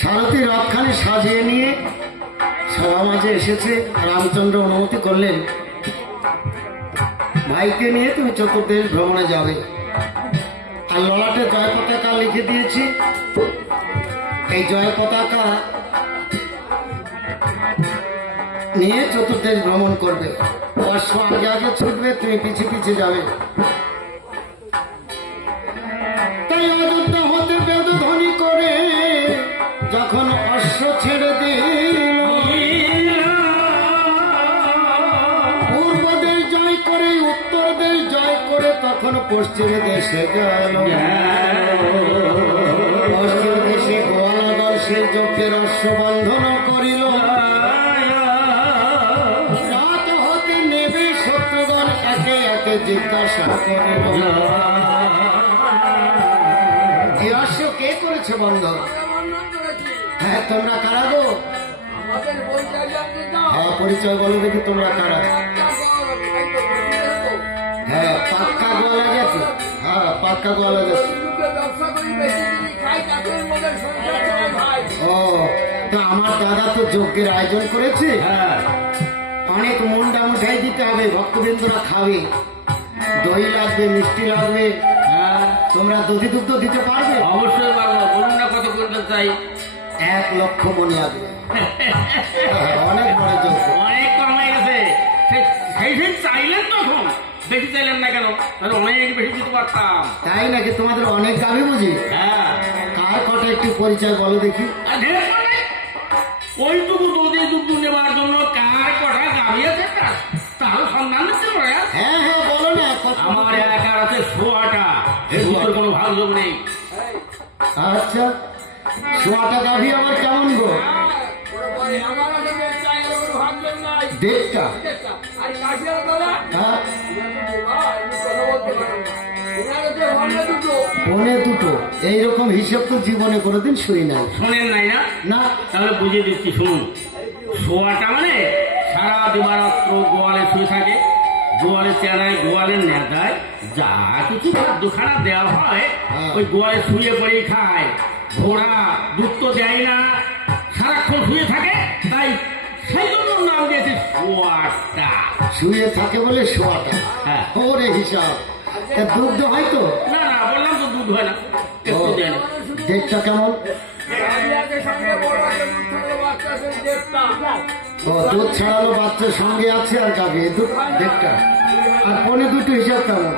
সারথী রথখানি সাজিয়ে নিয়ে সভা মাঝে এসেছে। রামচন্দ্র অনুমতি করলেন, ভাইকে নিয়ে তুমি চতুর্দেশ ভ্রমণে যাবে। আর ললাটে জয় পতাকা লিখে দিয়েছি, এই জয় পতাকা নিয়ে চতুর্দেশ ভ্রমণ করবে। অশ্ব আগে আগে ছুটবে, তুমি পিছিয়ে পিছিয়ে যাবে। তাই অযোধ্যা হতে বেদ ধ্বনি করে যখন অশ্ব ছেড়ে দিল, পূর্ব দেশ জয় করে উত্তর দেশ জয় করে তখন পশ্চিম দেশে গেল। পশ্চিম দেশে গোয়ালা দল সে যজ্ঞের অশ্ব বন্ধন করিল। রাত হতে নেবে শত্রুগণ একে একে জিজ্ঞাসা করিল, এই অশ্ব কে করেছে বন্ধ? হ্যাঁ, তোমরা কারা গো? হ্যাঁ, পরিচয় বলো দেখি, তোমরা কারা? হ্যাঁ, পাক্কা গোয়ালা গেছে। হ্যাঁ, পাক্কা গোয়ালা গেছে। ও, তো আমার দাদা তো যজ্ঞের আয়োজন করেছে। অনেক মুন্ডা মুঠাই দিতে হবে, ভক্তবৃন্দরা খাবে, দই লাগবে, মিষ্টি লাগবে। তোমরা দধি দুগ্ধ দিতে পারবে? অবশ্যই পারবো। বলুন না কত কুইন্টাল চাই? 1 লক্ষ মন লাগবে। অনেক বড় যজ্ঞ, অনেক কম হয়ে গেছে। সেই চাইলেন তখন, বেশি চাইলেন না কেন? তাহলে অনেক বেশি দিতে পারতাম। তাই নাকি? তোমাদের অনেক গাভী বুঝি? হ্যাঁ। কার কটা একটু পরিচয় বলো দেখি। ওইটুকু দধি দুগ্ধ নেবার জন্য কার কটা গাড়ি আছে তার সন্ধান দিতে পারে। হ্যাঁ হ্যাঁ, বলো না। আমার এলাকার আছে 100টা, কোনো ভাগ যোগ নেই। আচ্ছা, 100টা গাভী আমার কেমন গো? 1.5টা। হ্যাঁ, 2.25। এইরকম হিসেব তো জীবনে কোনোদিন শুনি নাই। শোনেন নাই না? না। তাহলে বুঝিয়ে দিচ্ছি, শুনুন। 100টা মানে সারা দিবারাত্র গোয়ালে শুয়ে থাকে। গোয়ালের চেনায়, গোয়ালের নেতায় যা কিছু খাদ্যখানা দেওয়া হয় ওই গোয়ালে শুয়ে পড়েই খায়। ঘোড়া দুধ তো দেয় না, সারাক্ষণ শুয়ে থাকে, তাই সেই জন্য নাম দিয়েছে 100টা। শুয়ে থাকে বলে 100টা? হ্যাঁ। ওরে হিসাব। দুগ্ধ হয় তো? না না, বললাম তো দুধ হয় না, একটু দেয় না। দেখটা কেমন? দুধ ছাড়ালো বাচ্চার সঙ্গে আছে আর গাভী, দুধ দেখটা। আর 1.25 হিসাব কেমন?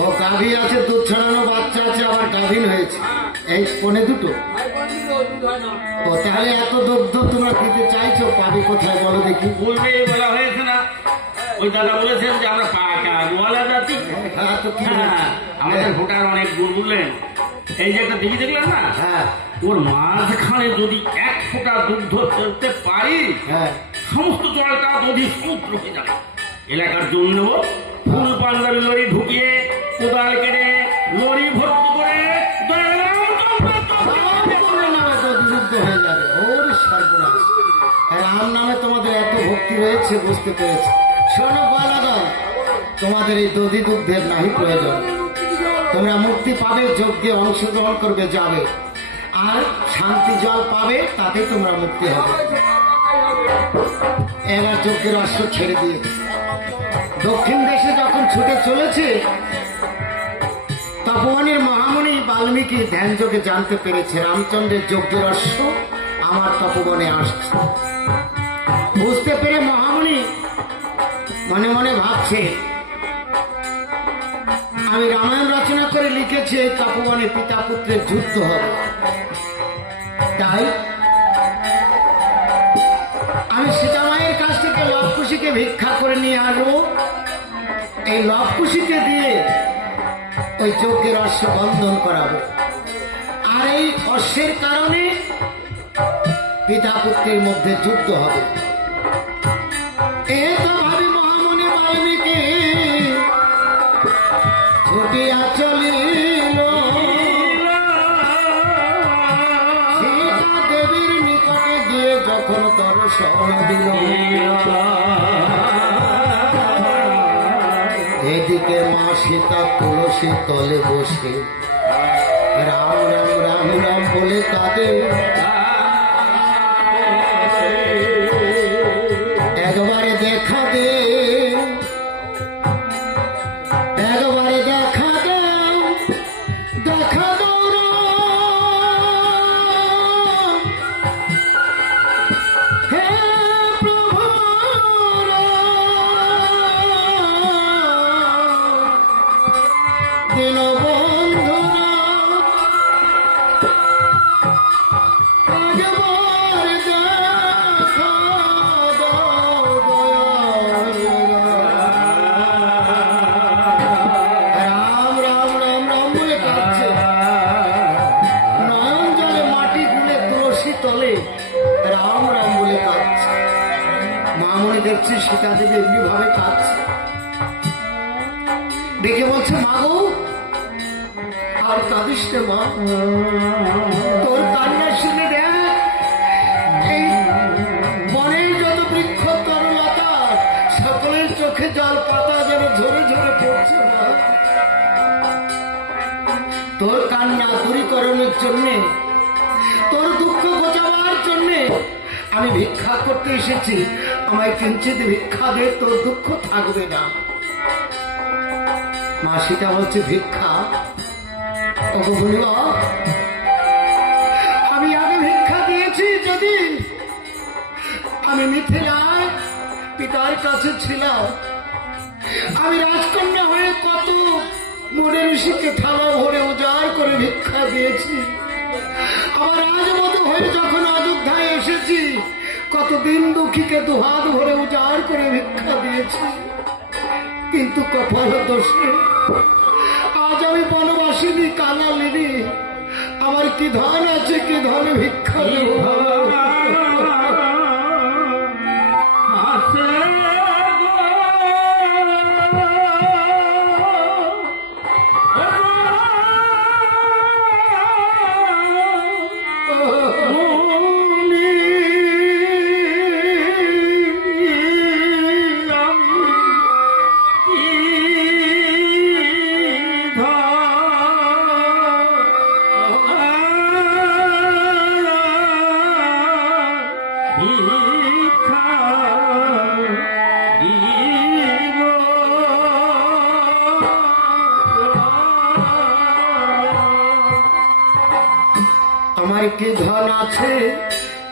ও, গাভী আছে, দুধ ছাড়ানো বাচ্চা আছে, আবার গাভীন হয়েছে, এই 1.25। ও, তাহলে এত দুগ্ধ তোমরা দিতে চাইছো, পাবি কোথায় বলো দেখি? বলবে বলা হয়েছে না, ওই দাদা বলেছেন যে আমরা পাকা গোয়ালা জাতি। হ্যাঁ, তো কি? আমাদের ভোটার অনেক গুণ বললেন। এই যে একটা দিবি দেখলেন না, হ্যাঁ, ওর মাঝখানে যদি 1 ফোঁটা দুগ্ধ ফেলতে পারি, হ্যাঁ, সমস্ত জলটা দধি সমুদ্র হয়ে যাবে। এলাকার জন্য ফুল পাঞ্জাবি লরি ঢুকিয়ে, কোদাল কেটে লরি ভর্তি করে যুদ্ধ হয়ে যাবে। ওর সর্বনাশ! রাম নামে তোমাদের এত ভক্তি রয়েছে, বুঝতে পেরেছি। শোনো গোয়ালাদল, তোমাদের এই দধি দুগ্ধের নাহি প্রয়োজন। তোমরা মুক্তি পাবে, যজ্ঞে অংশগ্রহণ করবে, যাবে, আর শান্তি জল পাবে, তাতে তোমরা মুক্তি হবে। এবার যজ্ঞের অস্ত্র ছেড়ে দিয়ে দক্ষিণ দেশে যখন ছুটে চলেছে, তপবনের মহামণি বাল্মীকি ধ্যান যোগে জানতে পেরেছে রামচন্দ্রের যজ্ঞের অশ্ব আমার তপবনে আসছে। বুঝতে পেরে মহামণি মনে মনে ভাবছে, আমি রামায়ণ রচনা করে লিখেছি এই তপবনে পিতা পুত্রের যুদ্ধ হবে, তাই আমি সীতামায়ের কাছ থেকে লবকুশিকে ভিক্ষা করে নিয়ে আসবো। এই লবকুশিকে দিয়ে ওই যজ্ঞের অশ্ব বন্ধন করাবো, আর এই অশ্বের কারণে পিতা পুত্রের মধ্যে যুদ্ধ হবে। এ তো ভাবি মহামণি বাল্মীকি ছুটিয়া চলিল সীতা দেবীর নিকটে গিয়ে যখন দর্শন দিল। এদিকে মা সীতা তুলসী তলে বসে রাম রাম রাম রাম বলে কাঁদে। একবারে দেখা দে, একবারে দেখা দাও, দেখা দাও হে প্রভু দীনবন্ধু দেখছি সীতা দেবী এমনি ভাবে কাঁদছে। দেখে বলছে মা গো আর কাঁদিস রে মা, তোর কান্না শুনে দেখ এই বনের যত বৃক্ষ তরুলতা সকলের চোখে জল পাতা যেন ঝরে ঝরে পড়ছে না। তোর কান্না দূরীকরণের জন্যে, তোর দুঃখ ঘোচাবার জন্যে আমি ভিক্ষা করতে এসেছি, আমায় কিঞ্চিত ভিক্ষা দে, তোর দুঃখ থাকবে না। মা সীতা বলছে ভিক্ষা? ওকে বলিব আমি আগে ভিক্ষা দিয়েছি যদি আমি মিথিলায় পিতার কাছে ছিলাম, আমি রাজকন্যা হয়ে কত মনে ঋষিকে থালা ভরে উজাড় করে ভিক্ষা দিয়েছি। আবার রাজবধূ হয়ে যখন অযোধ্যায় এসেছি কতদিন দুঃখীকে দুহাত ভরে উজাড় করে ভিক্ষা দিয়েছি, কিন্তু কপাল দোষে আজ আমি বনবাসিনী কাঙালিনী, আমার কি ধন আছে, কি ধনে ভিক্ষা দেব? আমার কি ধন আছে,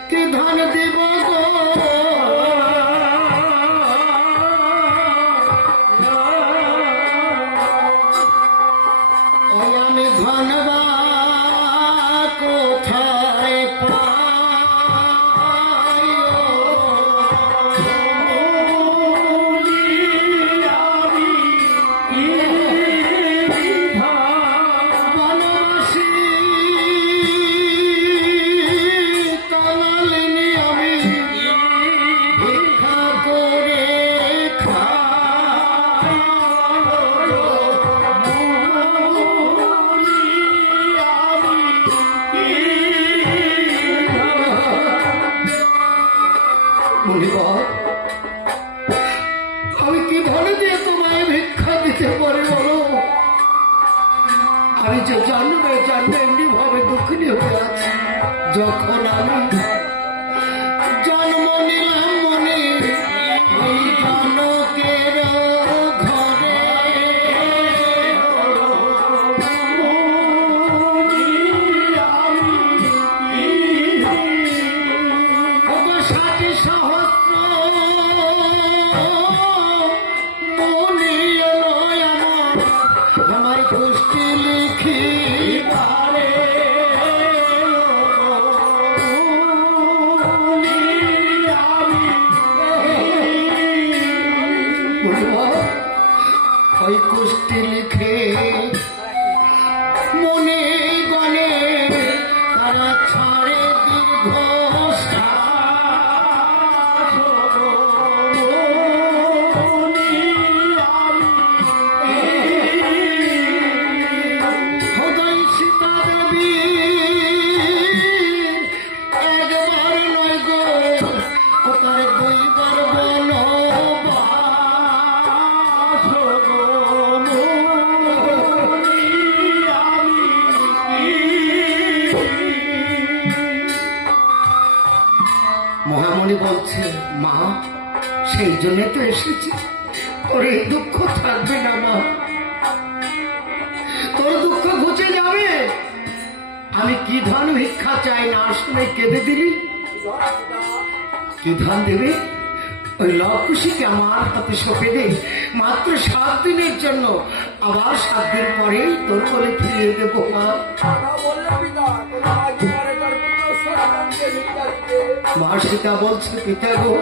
কি ধন দেব গো? আমি ধনবা কোথায় পাই? বনবাসী কাঙালিনী আমি ভিক্ষা করে আমি কি ধরে দিয়ে তোমায় ভিক্ষা দিতে পারি বলো? আমি যে জানবে এমনি ভাবে দুঃখিনী হয়ে আছি। যখন আমি জন্ম নিলাম মনে ওই জনকের ঘরে, ষাটি সহস্র মনে নয় আমার গোষ্ঠী লিখি পারে ওই কুষ্টি লিখে মনে গনে তারা ছাড়ে দীর্ঘ হৃদয় সীতা দেবী সেই জন্য তো এসেছি। তোর এই দুঃখ থাকবে না মা, তোর দুঃখ ঘুচে যাবে। আমি কি ধন ভিক্ষা চাই না শুনে কেঁদে দিলি। কি ধন দেবে? ওই লবকুশিকে আমার হাতে সঁপে দে, মাত্র 7 দিনের জন্য। আবার 7 দিন পরেই তোর কোলে ফিরিয়ে দেবো মা। মা সীতা বলছে, পিতা গো,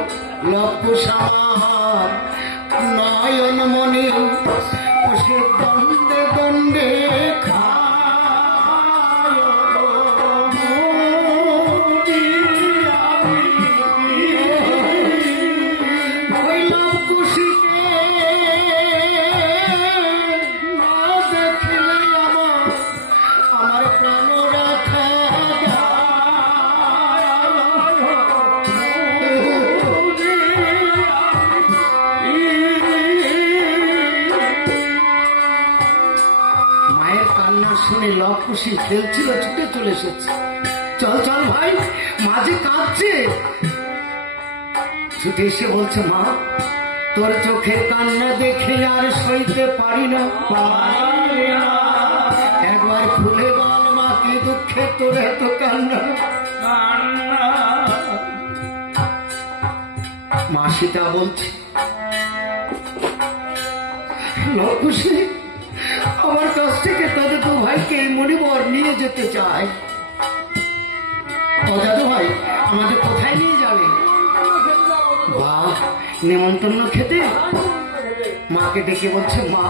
লবকুশ আমার নয়ন মনে সে দণ্ডে দণ্ডে শুনে লবকুশি খেলছিল, ছুটে চলে এসেছে। চল চল ভাই, মাঝে কাঁদছে। ছুটে এসে বলছে, মা তোর চোখের কান্না দেখে আর সইতে পারি না। একবার খুলে বল মা, কি দুঃখে তোর এত কান্না। মা সীতা বলছে, লবকুশি আমার কাছ থেকে তোদের 2 ভাইকে মণিবর নিয়ে যেতে চায়। দাদু ভাই আমাদের কোথায় নিয়ে যাবে? বাহ, নেমন্তন্ন খেতে। মাকে ডেকে বলছে, মা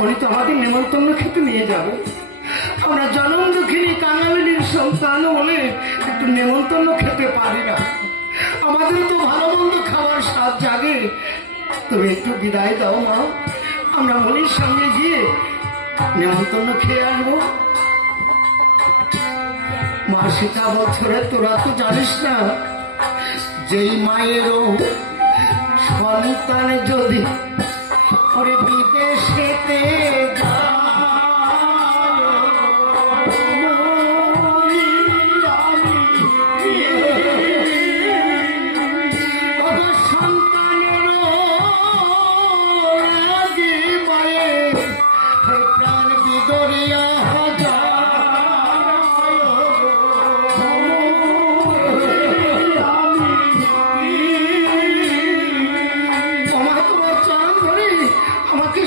উনি তো আমাদের নেমন্তন্ন খেতে নিয়ে যাবে। আমরা জনম দুঃখিনী কাঙালিনীর সন্তান বলে একটু নেমন্তন্ন খেতে পারি না। আমাদের তো ভালো মন্দ খাবার স্বাদ জাগে। তুমি একটু বিদায় দাও মা, আমরা মনির সঙ্গে গিয়ে নেমন্তন্ন খেয়ে আসবো। মা সীতা বছরে তোরা তো জানিস না, যেই মায়েরও সন্তান যদি ওরে বিদেশেতে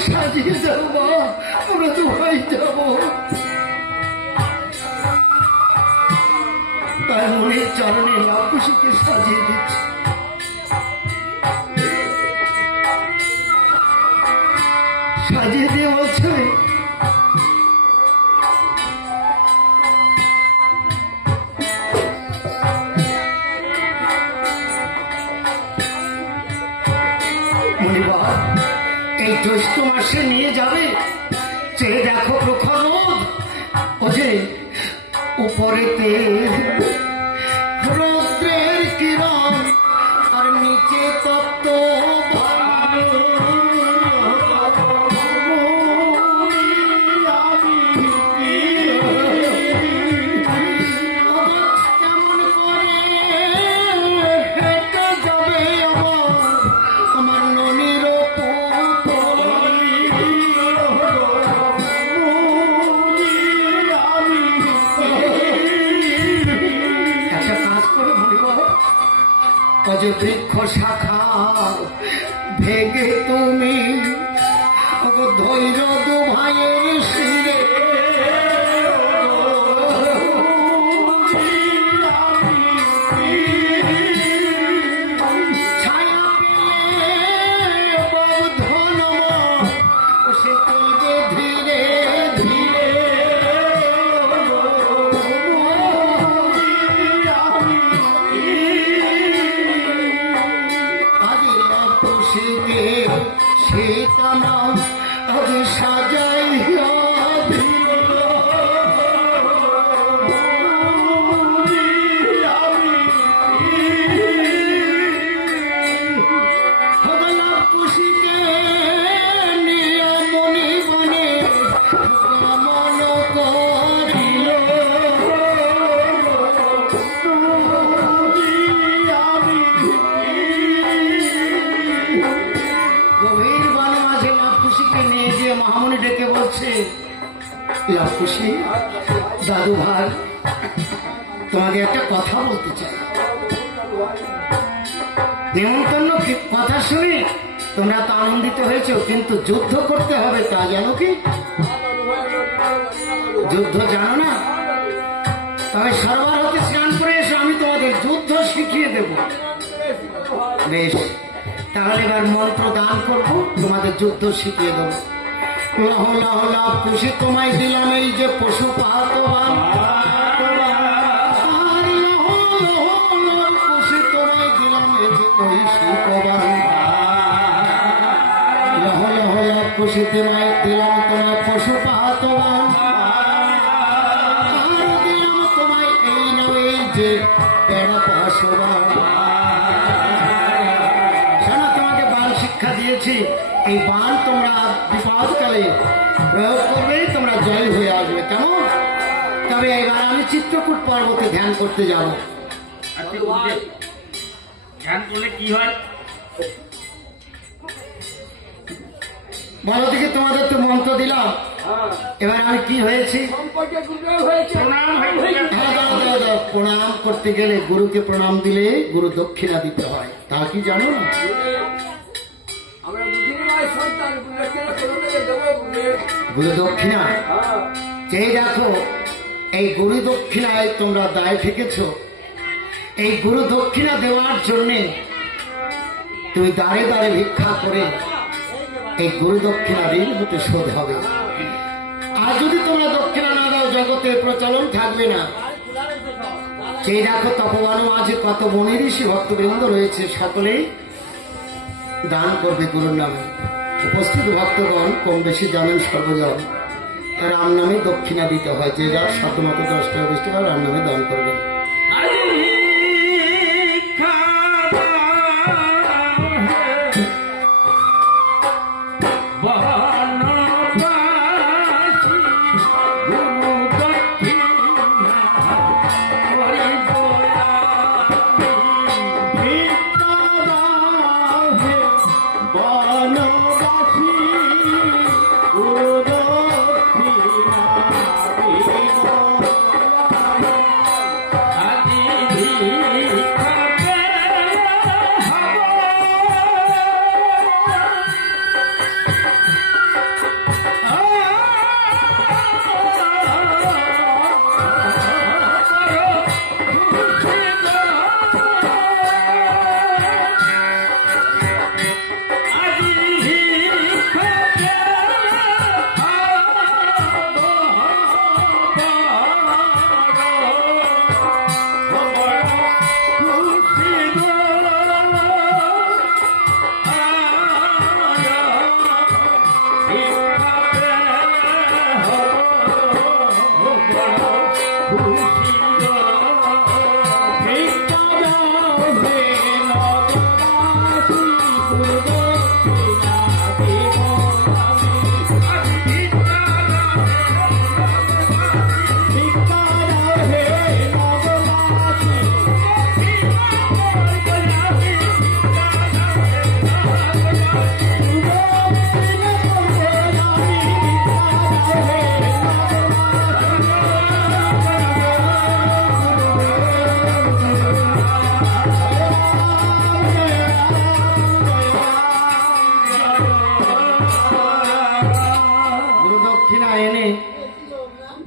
সাজিয়ে যাবো, আমরা তো ভাই যাবো। তার মনের চরণে লবকুশিকে সাজিয়ে দিচ্ছে। সাজিয়ে দিয়ে বলছে, মণিবা এই জ্যৈষ্ঠ মাসে নিয়ে যাবে, চেয়ে দেখো প্রখর রোদ, ও যে উপরেতে রৌদ্রের কিরণ আর নিচে তপ্ত যে বৃক্ষ শাখা ভেঙে তুমি ধৈর্য 2 ভাইয়ের শিরে ছায়া ধন সে ধীরে ধীরে বলছে, লবকুশি দাদু ভাই, তোমাকে একটা কথা বলতে চাই। নেমন্তন্ন কথা শুনে তোমরা তো আনন্দিত হয়েছ, কিন্তু যুদ্ধ করতে হবে তা জানো কি? যুদ্ধ জানো না? তবে সরোবর হতে স্নান করে এসো, আমি তোমাদের যুদ্ধ শিখিয়ে দেব। বেশ, তাহলে এবার মন্ত্র দান করবো, তোমাদের যুদ্ধ শিখিয়ে দেবো। লহ লহ লাভ খুশি তোমায় দিলাম এই যে পশু পাহতবান, খুশি তোমায় দিলাম এই যে ঐশিকবান। লহ লহ লাভ খুশি তোমায় দিলাম তোমার পশু পাহতবান, দিলাম তোমায় এই নয় এই যে বেড়া পাশবান। তোমাকে বাল শিক্ষা দিয়েছি, এই বান তোমরা বিপদকালে প্রয়োগ করবে, তোমরা জয় হয়ে আসবে, কেমন? তবে এবার আমি চিত্রকূট পর্বতে ধ্যান করতে যাব। ধ্যান করলে কি হয় বলো দেখি, তোমাদের তো মন্ত্র দিলাম, এবার আমি কি হয়েছি? প্রণাম করতে গেলে গুরুকে প্রণাম দিলে গুরু দক্ষিণা দিতে হয়, তা কি জানো না? গুরু দক্ষিণা চেয়ে দেখো, এই গুরু দক্ষিণায় তোমরা দায় ঠেকেছ। এই গুরু দক্ষিণা দেওয়ার জন্য তুমি দাঁড়ে দাঁড়ে ভিক্ষা করে এই গুরু দক্ষিণা ঋণ হতে শোধ হবে। আর যদি তোমরা দক্ষিণা না দাও, জগতে প্রচলন থাকবে না। সেই দেখো, তপবানও আছে, কত মনি ঋষি ভক্তবৃন্দ রয়েছে, সকলেই দান করবে গুরুর নামে। উপস্থিত ভক্তগণ কম বেশি জানেন, সর্বজন রাম নামে দক্ষিণা দিতে হয়। যে যার সাধ্যমতো 10 টাকা 20 টাকা রাম নামে দান করবেন।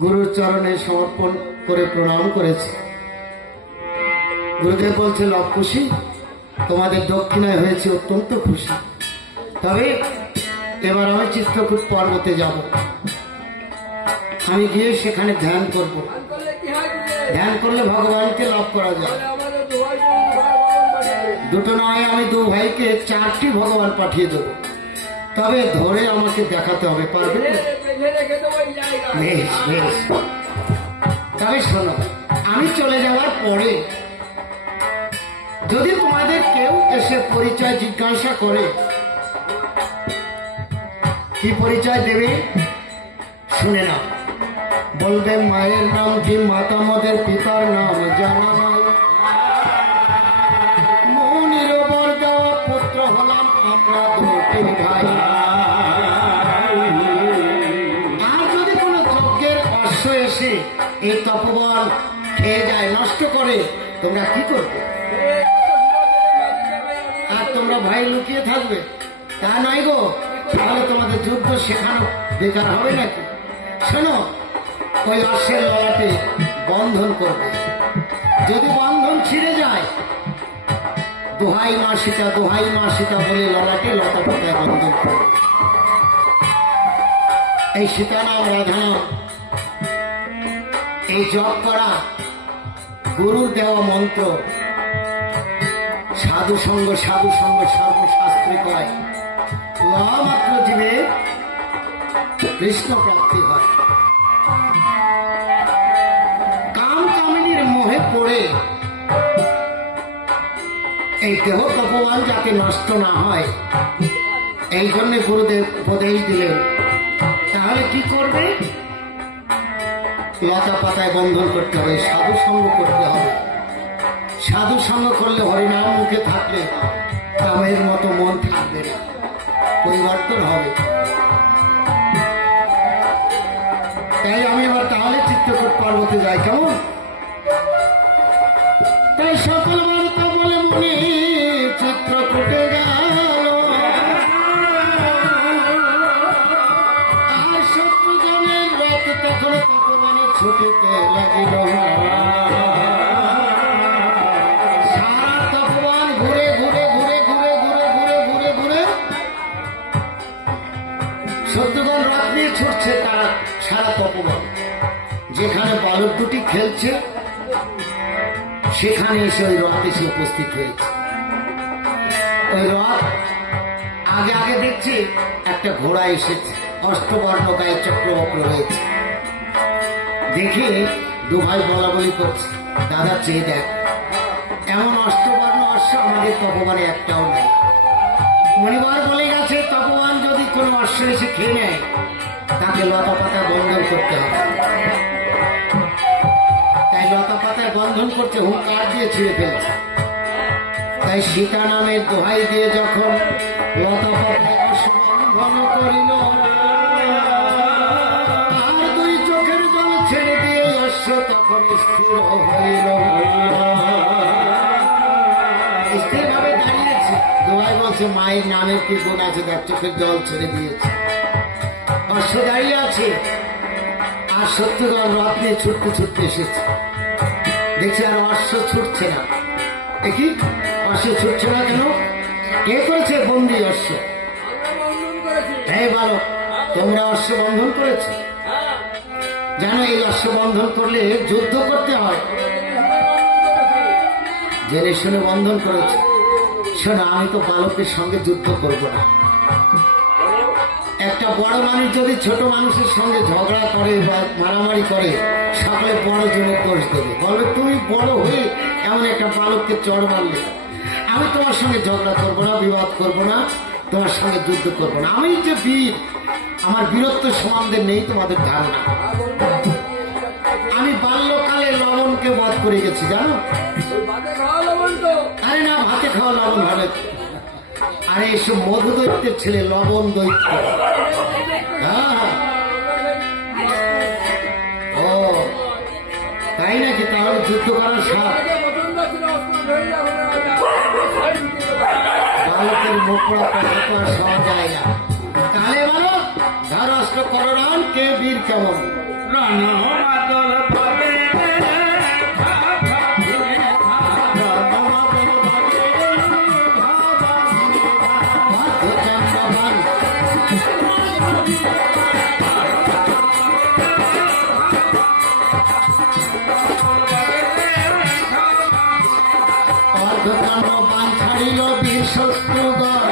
গুরুর চরণে সমর্পণ করে প্রণাম করেছে। গুরুদেব বলছে, লব খুশি, তোমাদের দক্ষিণায় হয়েছে অত্যন্ত খুশি। তবে এবার আমি চিত্রকূট পর্বতে যাব, আমি গিয়ে সেখানে ধ্যান করব। ধ্যান করলে ভগবানকে লাভ করা যায়। দুটো নয়, আমি 2 ভাইকে 4টি ভগবান পাঠিয়ে দেব। তবে ধরে আমাকে দেখাতে হবে, পারবে? বেশ বেশ। তবে শোনো, আমি চলে যাওয়ার পরে যদি তোমাদের কেউ এসে পরিচয় জিজ্ঞাসা করে, কি পরিচয় দেবে শুনে নাও। বলবে মায়ের নাম কি, মাতামদের পিতার নাম জানা নাই, মনির বর দেওয়া পুত্র হলাম আমরা 2টি ভাই। অশ্ব এসে এই তপবন খেয়ে যায়, নষ্ট করে, তোমরা কি করবে? আর তোমরা ভয় লুকিয়ে থাকবে? তা নয় গো, তাহলে তোমাদের যুদ্ধ শেখানো বেকার হবে নাকি? শোনো, ওই অশ্বের ললাটে বন্ধন করবে। যদি বন্ধন ছিঁড়ে যায়, দোহাই মা সীতা, দোহাই মা সীতা বলে ললাটে লতা পাতায় বন্ধন করবে। এই সীতানাম রাধানাম এই জপ করা গুরুর দেওয়া মন্ত্র, সাধু সঙ্গ সর্বশাস্ত্রে কয় মাত্র জীবে কৃষ্ণ প্রাপ্তি হয়। কাম কামিনীর মোহে পড়ে এই দেহ তপবান যাতে নষ্ট না হয়, এই জন্য গুরুদেব উপদেশ দিলেন। তাহলে কি করবে? লতা পাতায় বন্ধন করতে হবে, সাধু সঙ্গ করতে হবে। সাধু সঙ্গ করলে, হরিনাম মুখে থাকলে কামের মতো মন থাকবে না, পরিবর্তন হবে। তাই আমি আবার তাহলে চিত্রকূট পর্বতে যাই, কেমন? তাই সকল বার্তা বলে মনে চিত্রকূটে গেল, আর শত্রুজনের রথ তখন তপবনে ছুটিতে লাগিল। সারা তপবন ঘুরে ঘুরে ঘুরে ঘুরে ঘুরে ঘুরে ঘুরে ঘুরে শত্রুগণ রথ নিয়ে ছুটছে, তারা সারা তপবন। যেখানে বালক দুটি খেলছে সেখানে এসে ওই রথ এসে উপস্থিত হয়েছে। ওই রথ আগে আগে দেখছে একটা ঘোড়া এসেছে, অষ্টবর্ণ গায়ে চক্রবক্র রয়েছে। দেখে দু ভাই বলা বলি করছে, দাদা চেয়ে দেখ, এমন অষ্টবর্ণ অশ্ব আমাদের তপবনে একটাও নেই। মণিবার বলে গেছে, তপবান যদি কোন অশ্ব এসে খেয়ে নেয়, তাকে লতা পাতা বন্ধন করতে হবে। তাই লতা পাতায় বন্ধন করছে, হুঙ্কার দিয়ে ছিঁড়ে ফেলছে। তাই সীতা নামের দোহাই দিয়ে যখন লতা পাতায় বন্ধন করিল, আর দুই চোখের জল ছেড়ে দিয়ে অশ্ব তখন স্থির হইল। স্থির ভাবে দাঁড়িয়েছে। দোহাই বলছে, মায়ের নামের কি গুণ আছে, তার চোখের জল ছেড়ে দিয়েছে। অশ্ব দাঁড়িয়ে আছে, আর শত্রুগণ রথ নিয়ে ছুটতে ছুটতে এসেছে। দেখছে আর অশ্ব ছুটছে না। দেখি অশ্ব ছুটছে না কেন? কে করেছে বন্দি অশ্ব? হ্যাঁ বলো, তোমরা অশ্ব বন্ধন করেছ? জানো এই অশ্ব বন্ধন করলে যুদ্ধ করতে হয়, জেনে শুনে বন্ধন করেছে। শোনো, আমি তো বালকের সঙ্গে যুদ্ধ করব না। একটা বড় মানুষ যদি ছোট মানুষের সঙ্গে ঝগড়া করে বা মারামারি করে, সকলে বড় জনের দোষ দেবে, বলবে তুমি বড় হয়ে এমন একটা বালককে চড় মারলে। আমি তোমার সঙ্গে ঝগড়া করবো না, বিবাদ করবো না, তোমার সঙ্গে যুদ্ধ করবো না। আমি যে বীর, আমার বীরত্ব সম্বন্ধে নেই তোমাদের ধারণা। আমি বাল্যকালে লবণকে বধ করে গেছি, জানো? আরে না, ভাতে খাওয়া লবণ হবে। আরে এসব মধু দৈত্যের ছেলে, লবণ দৈত্য। হ্যাঁ, ও তাই নাকি? তাহলে যুদ্ধ করার সাথ বালকের মুখ পড়া কথা তো আর শোনা যায় না। তাহলে বলো, ধর অস্ত্র করো রান, কে বীর কেমন? রণ মাদল পাবে বান ছাড়িল বীর শত্রুগণ,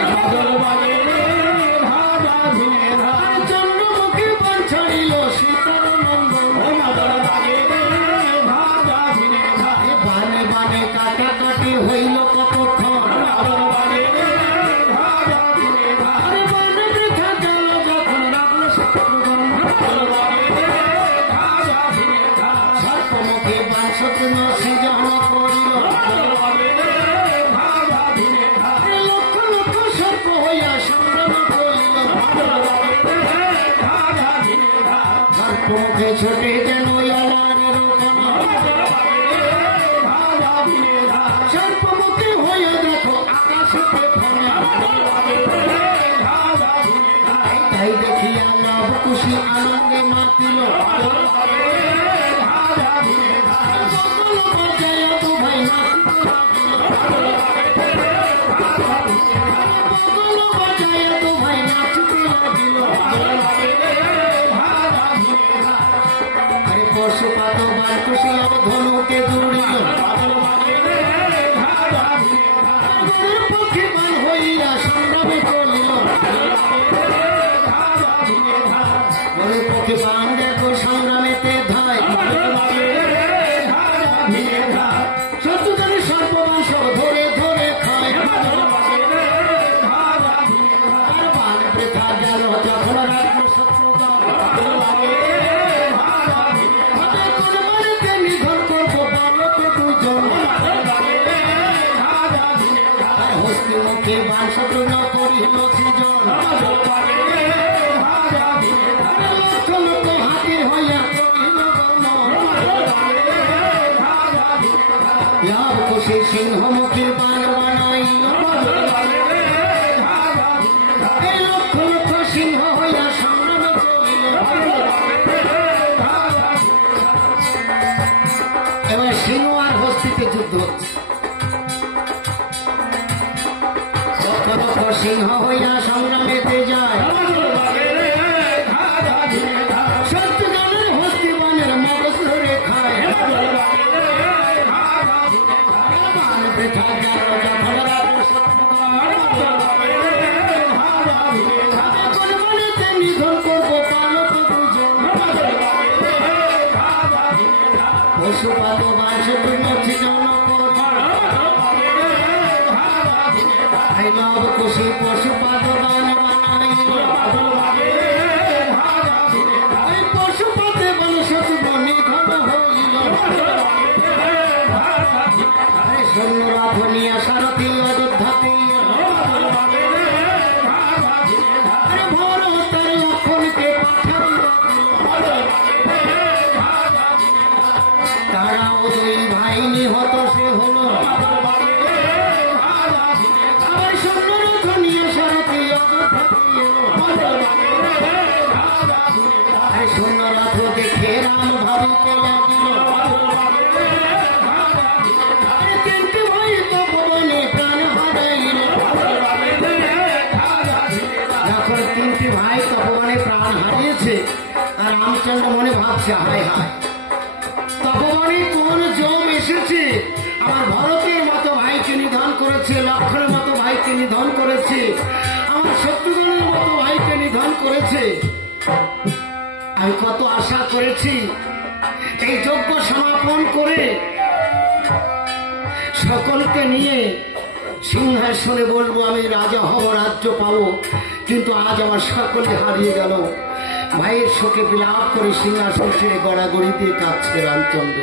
চন্দ্রমুখী বান ছাড়িল সীতার নন্দন। সর্পমুখে ছোটে যেন ইয়ালারের কোনা। সর্পমুখে হয়ে দেখো আকাশেতে ফনা। তাই দেখিয়া লাভ খুশি আনন্দে মাতিল। পশুপাত বার খুশি ধনুকে দৌড়িল। পক্ষে বার হইয়া সংগ্রামে চলিল। পক্ষে বান দেখো সংগ্রামেতে ধায়। শত্রুকারী সর্ববান সব ধরে ধরে খায়। আর বান বৃথা গেল যখন রাখল শত্রুগণ। নিধন করবো বালকে দুজন। আর হস্তি মুখে বান শত্রু ন করিল সৃজন। লক্ষ লক্ষ হাতির হইয়া করিল গমন। লাভ খুশি সিংহমুখীর বান বানাইল। এই লক্ষ লক্ষ সিংহ হইয়া সংগ্রামে চলিল। এবার সিংহ আর হস্তিতে যুদ্ধ হচ্ছে। লক্ষ লক্ষ সিংহ হইয়া সংগ্রামেতে যায়। শত্রুগণের হস্তিবানের মগজ ধরে খায়। বান বৃথা গেল যখন রাখল শত্রুগণ। কোনবারেতে নিধন করবো বালক দুজন। পশুপাত বার শত্রু মধ্যে জনপদ। লাভ খুশি পশুপাত বান বানাইল। এই পশুপাতে বল শত্রু নিধন হইল। সৈন্যরা ধনিয়া সারথি অযোধ্যাতে। ভরতের লক্ষণকে পাঠাইল। তারাও দুই ভাই নিহত সে হলো। আবার সৈন্যরা ধনিয়া সারথি অযোধ্যাতে। সৈন্যরা তো দেখে রাম ভাবিতে লাগিল। তিনটি ভাই তপবনে প্রাণ হারাইল। যখন তিনটি ভাই তপবনে প্রাণ হারিয়েছে আর রামচন্দ্র মনে ভাবছে হায় হায়, তপবনে কোন জম এসেছে। আমার ভরতের মতো ভাইকে নিধন করেছে, লক্ষণের মতো ভাইকে নিধন করেছে, আমার শত্রুঘ্নের মতো ভাইকে নিধন করেছে। আমি কত আশা করেছি এই যজ্ঞ সমাপন করে সকলকে নিয়ে সিংহাসনে বলবো আমি রাজা হব, রাজ্য পাবো, কিন্তু আজ আমার সকলে হারিয়ে গেল। ভাইয়ের শোকে বিলাপ করে সিংহাসন ছেড়ে গড়াগড়ি দিয়ে কাঁদছে রামচন্দ্র।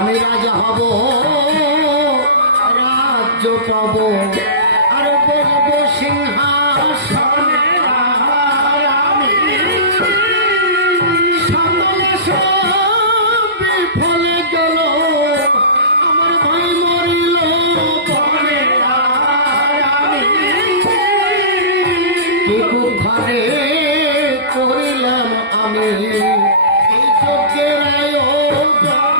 আমি রাজা হব, রাজ্য পাব, আর বলবো সিংহাসনে আমি। বিফলে গেল আমার ভাই মরিল বনে। আমি ঘরে করিলাম আমি এই যজ্ঞের আয়োজন।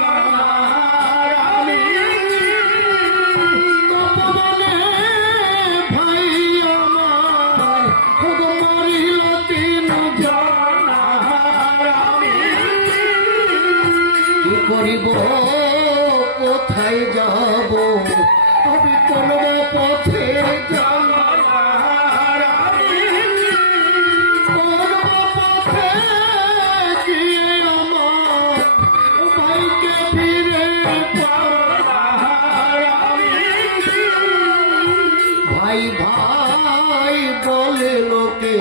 ভাই আমার কোন পথে ভাই ভাই বলে লোকে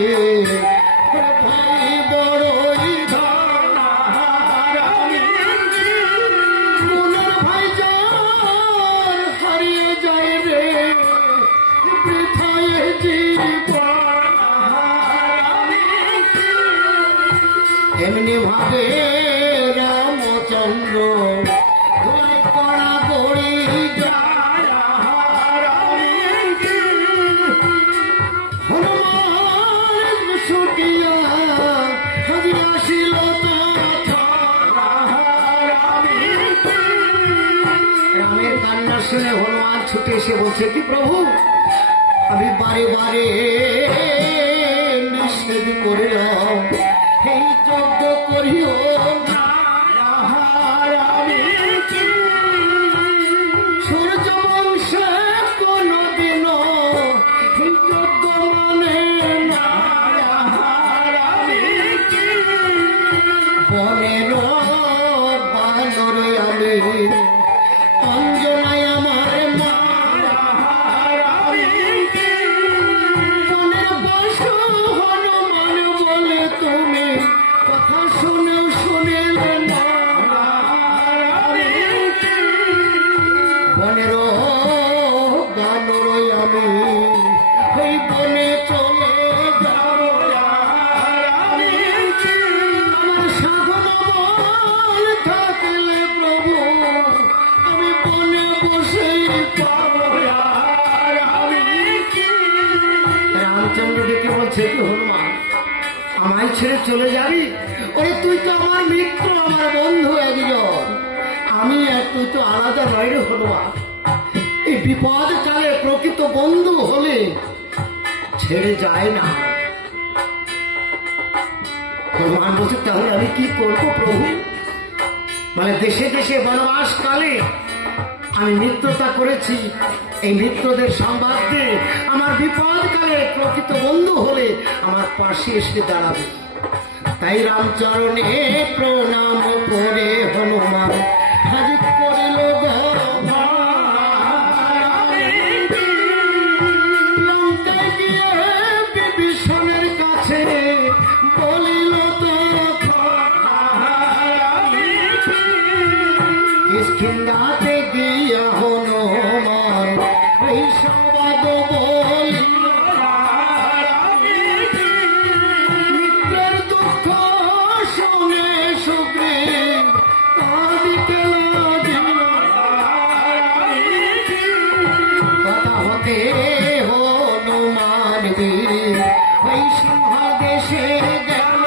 ভাই বড়ই মনের ভাই যার হারিয়ে যায় রে বৃথায় জীবন এমনি ভাবে রামচন্দ্র কড়া গড়ি রামের কান্না শুনে হনুমান ছুটে এসে বলছে কি প্রভু আমি বারে বারে নিষেধ করিলাম এই যজ্ঞ করিও না সূর্য বংশে কোনদিন যজ্ঞ মানে না বনের বানর আমি অঞ্জনায় আমার মা বনের পশু হনুমান বলে তুমি কথা শুনেও শুনিলে না বনের বানর আমি ওই বনে চলে যাব আমার সাধন বল থাকলে প্রভু আমি বনে বসেই পাব রামচন্দ্র ডেকে বলছে কি হনুমান আমায় ছেড়ে চলে যাবি ওরে তুই তো আমার মিত্র আমার বন্ধু একজন আমি আর তুই তো আলাদা নয় রে হনুমান এই বিপদ কালে প্রকৃত বন্ধু হলে ছেড়ে যায় না হনুমান বলছে তাহলে আমি কি করবো প্রভু মানে দেশে দেশে বনবাস কালে আমি মিত্রতা করেছি এই মিত্রদের সংবাদ দিয়ে আমার বিপদ কালে প্রকৃত বন্ধু হলে আমার পাশে এসে দাঁড়াবে তাই রামচরণে প্রণাম করে হনুমান হাজির করিল লঙ্কায় গিয়ে বিভীষণের কাছে বলিল কিষ্কিন্ধাতে গিয়া হনুমান এই সংবাদ বলিল মিত্রের দুঃখ শুনে সুগ্রীব কাঁদিতে লাগিল কথা হতে হনুমান বীর ওই সিংহদেশে গেল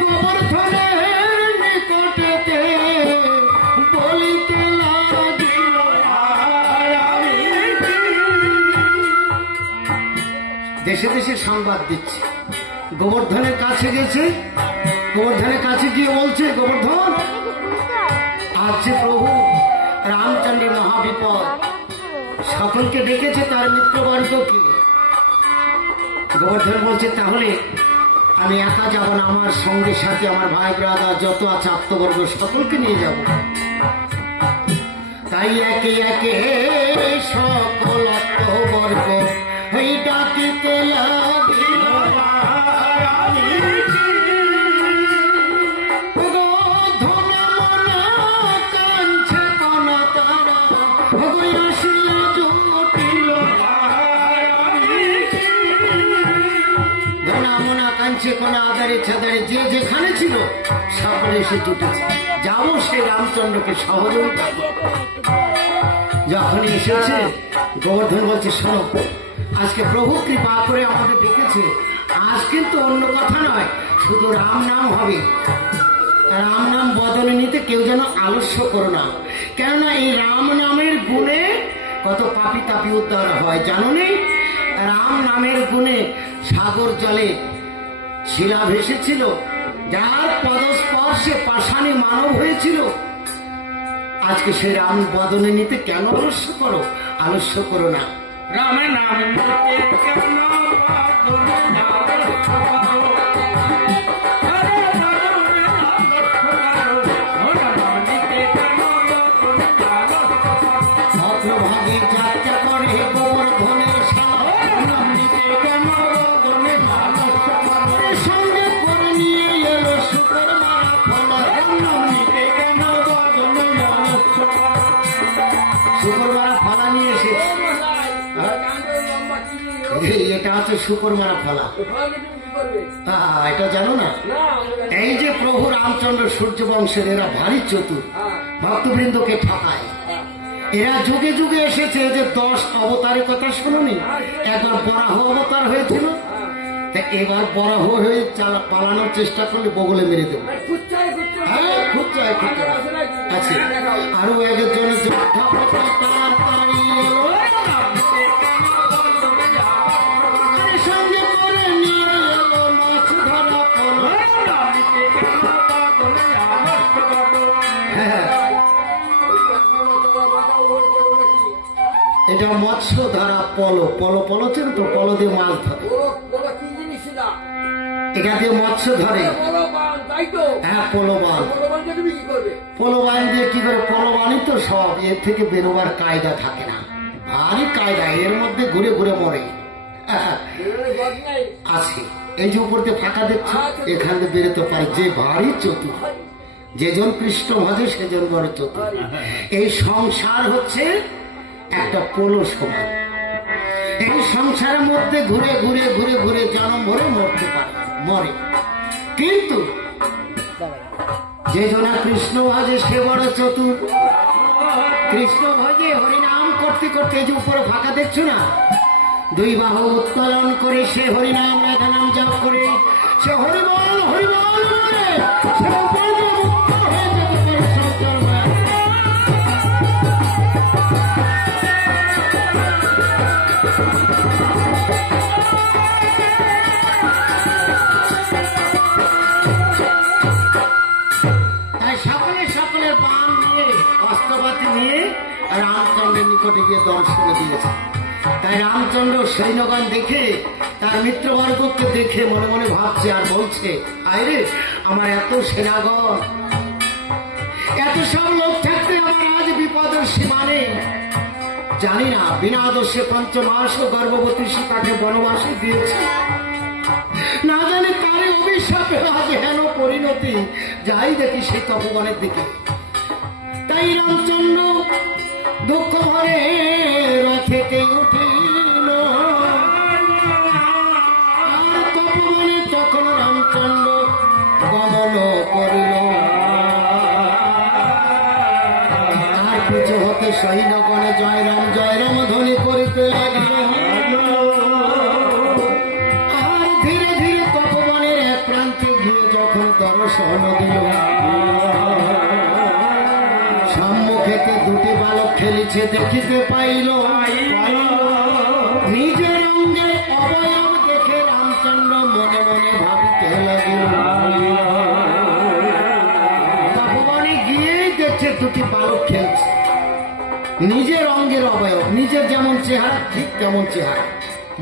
গোবর্ধনের নিকটেতে বলিতে লাগিল দেশে দেশে সংবাদ দিচ্ছে গোবর্ধনের কাছে গেছে গোবর্ধনের কাছে গিয়ে বলছে গোবর্ধন আজ যে প্রভু রামচন্দ্রের মহাবিপদ সকলকে ডেকেছে তার মিত্রবর্গকে গোবর্ধন বলছে তাহলে আমি একা যাব না আমার সঙ্গে সাথে আমার ভাই ব্রাদার যত আছে আত্মবর্গ সকলকে নিয়ে যাব তাই একে একে সকল আত্মবর্গ এই ডাকিতে লাগিল ধনা মনা কাঞ্ছে কনা তারা আসিয়া জুটিল ধনা মনা কাঞ্ছে কনা আদারে ছাদারে যে যেখানে ছিল সকলে এসে জুটেছে যাবো সে রামচন্দ্রকে সহযোগিতা যখন এসেছে গোবর্ধন বলছে শোনো আজকে প্রভু কৃপা করে আমাদের ডেকেছে আজ কিন্তু অন্য কথা নয় শুধু রাম নাম হবে রাম নাম বদলে নিতে কেউ যেন আলস্য করো না কেননা এই রাম নামের গুণে কত পাপি তাপি উদ্ধার হয় জানো নেই রাম নামের গুণে সাগর জলে শিলা ভেসেছিল যার পদস্পর্শে পাষাণী মানব হয়েছিল আজকে সেই রাম বদনে নিতে কেন আলস্য করো? আলস্য করো না। রামের নাম নিতে কেন বদনে আলস্য করো? আরে বদনে আলস্য করো, রাম নিতে কেন বদনে আলস্য করো? ভদ্রভাগে যাত্রা করে গোবর্ধনের সাথে, রাম নিতে কেন বদনে আলস্য করো? সঙ্গে করে নিয়ে এলো শুকর মারা ফল। রাম নিতে কেন বদনে আলস্য করো? শুকর মারা ফলা নিয়ে এসেছে। এটা হচ্ছে শুকর মারা ফলা। এটা জানো না? এই যে প্রভু রামচন্দ্র সূর্য বংশের এরা ভারী চতুর, ভক্তবৃন্দকে ঠকায়। এরা যুগে যুগে এসেছে। যে 10 অবতারের কথা শুনুনি? একবার বরাহ অবতার হয়েছিল, তা এবার বরাহ হয়ে পালানোর চেষ্টা করলে বগলে মেরে দেবো। হ্যাঁ, খুব চাই, খুব চাই। আচ্ছা, আরো একজনের সঙ্গে করে নিয়ে এলো মাছ ধরা পল। হ্যাঁ, এটা মৎস্য ধরা পল। পল পল চেন তো? পল দিয়ে মাছ ধরে, এটা দিয়ে মৎস্য ধরে। হ্যাঁ, পলবান। পলবান দিয়ে কি করে? পলবানই তো সব, এর থেকে বেরোবার কায়দা থাকে না। ভারী কায়দা, এর মধ্যে ঘুরে ঘুরে মরে। আছে এই যে উপর দিয়ে ফাঁকা দেখছো, এখান থেকে বেরোতে পারে। যে ভারী চতুর, যেজন কৃষ্ণ ভাজে সেজন বড় চতুর। এই সংসার হচ্ছে একটা পোলো সমান। এই সংসারের মধ্যে ঘুরে ঘুরে ঘুরে ঘুরে জন্ম ভরে মরতে পারে, মরে। কিন্তু যে জনা কৃষ্ণ ভাজে সে বড় চতুর। কৃষ্ণ ভাজে হরিনাম করতে করতে, যে উপরে ফাঁকা দেখছো না, 2 বাহু উত্তোলন করে সে হরিনাম নাম জপ করে, সে হরিবল হরিবল করে সে উপরে মুক্ত হয়ে যেতে পারে সংসার মায়া। তাই সকলে সকলের বান নিয়ে, অস্ত্রপাতি নিয়ে রামচন্দ্রের নিকটে গিয়ে দর্শন দিয়েছে। তাই রামচন্দ্র সৈন্যগণ দেখে, তার মিত্রবর্গকে দেখে মনে মনে ভাবছে আর বলছে, আরে আমার এত সেনাগণ, এত সব লোক থাকতে আমার আজ বিপদের সীমা নেই। জানি না বিনা আদর্শে 5 মাস গর্ভবতী সীতাকে বনবাসে দিয়েছে, না জানি কারে অভিশাপে আজ হেন পরিণতি। যাই দেখি সেই তপবনের দিকে। তাই রামচন্দ্র দুঃখ ভরে রথেতে উঠিল, আর তপবনে তখন রামচন্দ্র গমন করিল। আর পিছু হতে সৈন্যগণে জয় রাম ধ্বনি করিতে লাগিল। আর ধীরে ধীরে তপবনের এক প্রান্তে গিয়ে যখন দর্শন দিল, সম্মুখেতে 2টি বালক খেলিছে দেখিতে পাইল। নিজের অঙ্গের অবয়ব দেখে রামচন্দ্র মনে মনে ভাবিতে লাগিল। তপবনে গিয়েই দেখছে 2টি বালক খেলছে। নিজের অঙ্গের অবয়ব, নিজের যেমন চেহারা ঠিক তেমন চেহারা।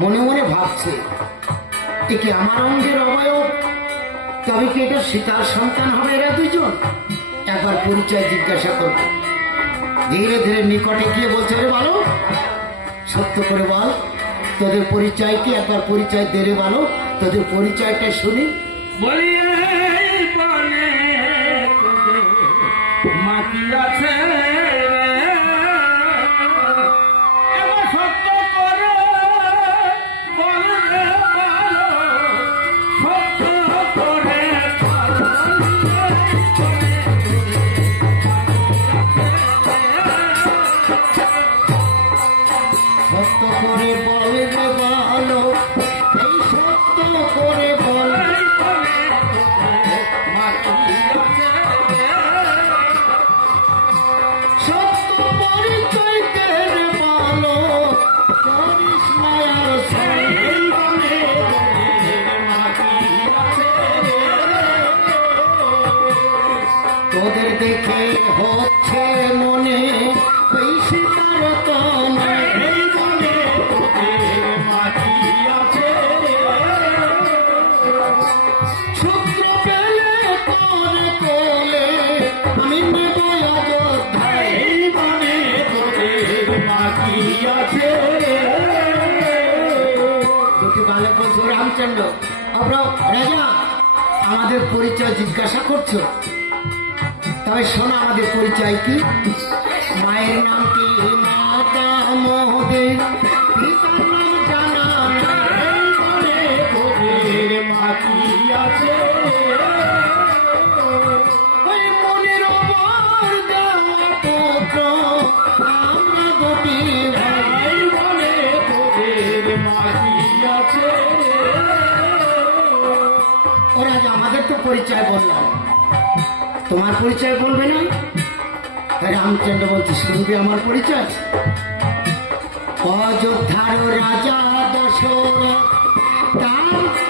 মনে মনে ভাবছে, এ কি আমার অঙ্গের অবয়ব? তবে কি এটা সীতার সন্তান হবে এরা 2জন? একবার পরিচয় জিজ্ঞাসা করব। ধীরে ধীরে নিকটে গিয়ে বলছে, রে বলো, সত্য করে বল তোদের পরিচয় কি? একবার পরিচয় দে রে বলো, তোদের পরিচয়টা শুনি। বলিয়ে বলে মাটি আছে, এবার সত্য করে বলে বলো, সত্য করে সত্য করে বলে বলো, এই সত্য করে বল। মাটি মাটি আছে। দুটি বালক বলছো রামচন্দ্র রাজা আমাদের পরিচয় জিজ্ঞাসা করছো, তবে শোনো আমাদের পরিচয় কি। মায়ের নাম কি মাতা মোদের, পিতার নাম জানা তোদের মাটি আছে। ওই মনের ওপর দেওয়া পুত্র আমরা দুটি ভাই। বলে তোদের মাটি আছে। ও রাজা আমাদের তো পরিচয় বললাম, তোমার পরিচয় বলবে না? রামচন্দ্র বলছে শুনবে আমার পরিচয়। অযোধ্যার রাজা দশরথ তার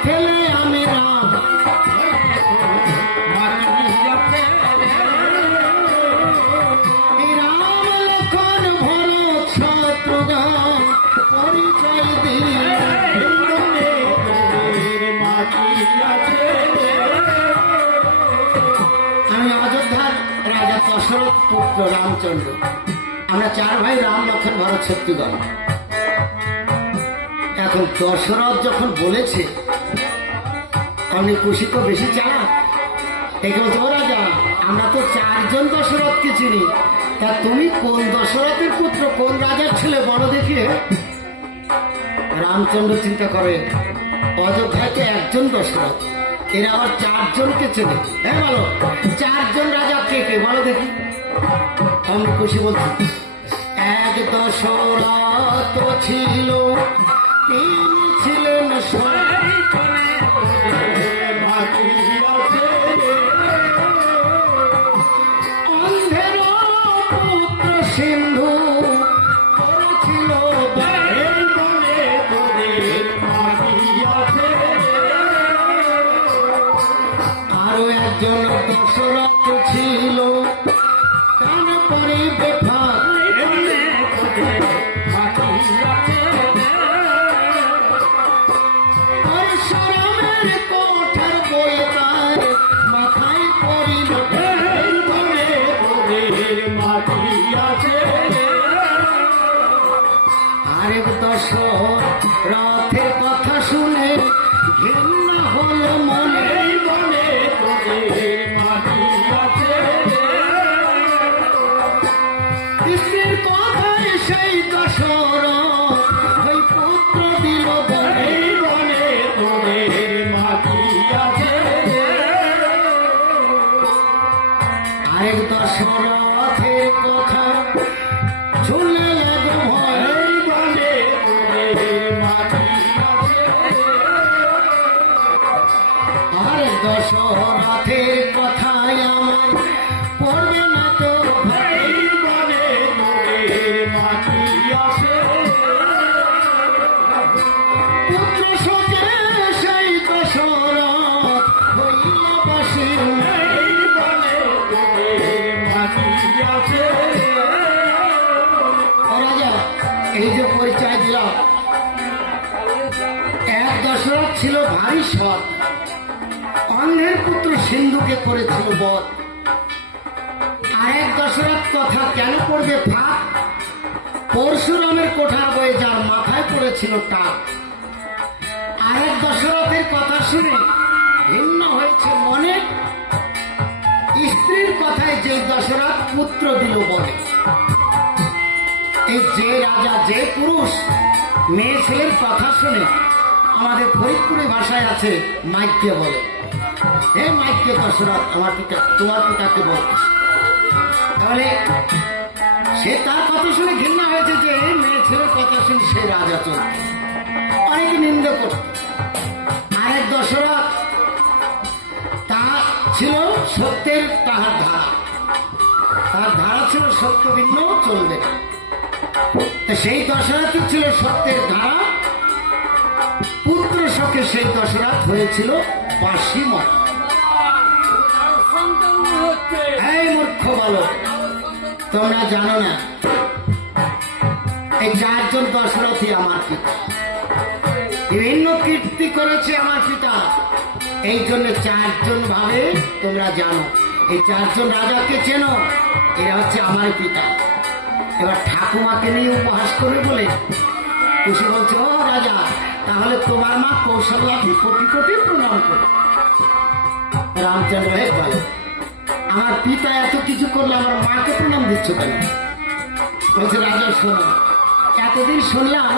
ছেলে আমি রাম, এই রাম লক্ষণ ভরত শত্রুঘ্ন পরিচয় দিয়ে আমি অযোধ্যার রাজা দশরথ পুত্র রামচন্দ্র। আমরা চার ভাই রাম লক্ষণ ভরত শত্রুঘ্ন। এখন দশরথ যখন বলেছে আমি খুশি তো বেশি চালা, দেখে বলছে ও রাজা আমরা তো চারজন দশরথকে চিনি, তা তুমি কোন দশরথের পুত্র, কোন রাজার ছেলে বড় দেখে। রামচন্দ্র চিন্তা করে অযোধ্যায় তো একজন দশরথ, এরা আবার চারজনকে চেনে। হ্যাঁ বলো চারজন রাজা কে কে বলো দেখি। আমি খুশি বলছি এক দশরথ ছিল, তিনি ছিলেন অন্ধের পুত্র সিন্ধু ছিল আরো একজন দশরথ ছিল কান পরে বেফাক পরশুরামের কোঠার বই তার মাথায় পড়িল। আরেক দশরথের কথা শুনে ঘৃণা হল মনে। স্ত্রীর কথায় সেই দশরথ ওই পুত্র দিল বনে। আরেক দশরথের কথা শুনে লাগে ভয়। আরেক দশরথের কথায় আমার পড়বে না তো ভাই। পুত্র শোকে সেই দশরথ হইল বাসী। রাজা এই যে পরিচয় দিলাম, এক দশরথ ছিল ভারী সৎ, অন্ধের পুত্র সিন্ধুকে করেছিল বধ। আরেক দশরথ কথা কেন করবে ফাঁক, পরশুরামের কোঠার বয়ে যার মাথায় পড়েছিল টাক। আরেক দশরথের কথা শুনে ভিন্ন হয়েছে মনে, স্ত্রীর কথায় যে দশরথ পুত্র দিল বলে। এই যে রাজা যে পুরুষ মেয়ে ছেলের কথা শুনে, আমাদের ফরিদপুরের ভাষায় আছে মাইকে বলে, হে মাইকে দশরথ আমার পিতা তোমার পিতাকে বল। তাহলে সে তার কথা শুনে ঘৃণা হয়েছে যে মেয়ে ছেলের কথা শুনে সে রাজা চল, অনেকে নিন্দা করত। আরেক দশরথ তা ছিল সত্যের তাহার ধারা, তার ধারা ছিল সত্য ভিন্ন চলবে। সেই দশরথ ছিল সত্যের ধারা, পুত্র শোকে সেই দশরথ হয়েছিল পাশিময়। এই মূর্খ বলো তোমরা জানো না এই চারজন দশরথই আমার পিতা, বিভিন্ন কীর্তি করেছে আমার পিতা। এই জন্য চারজন ভাবে তোমরা জানো, এই চারজন রাজাকে চেনো, এরা হচ্ছে আমার পিতা। এবার ঠাকুমাকে নিয়ে উপহাস করবে বলে কুশি বলছে, ও রাজা, তাহলে তোমার মা কৌশল্যাকে কোটি কোটি প্রণাম করে। রামচন্দ্র বলে, আমার পিতা এত কিছু করলে আমার মাকে প্রণাম দিচ্ছ কেন? বলছে, রাজা শোনো, এতদিন শুনলাম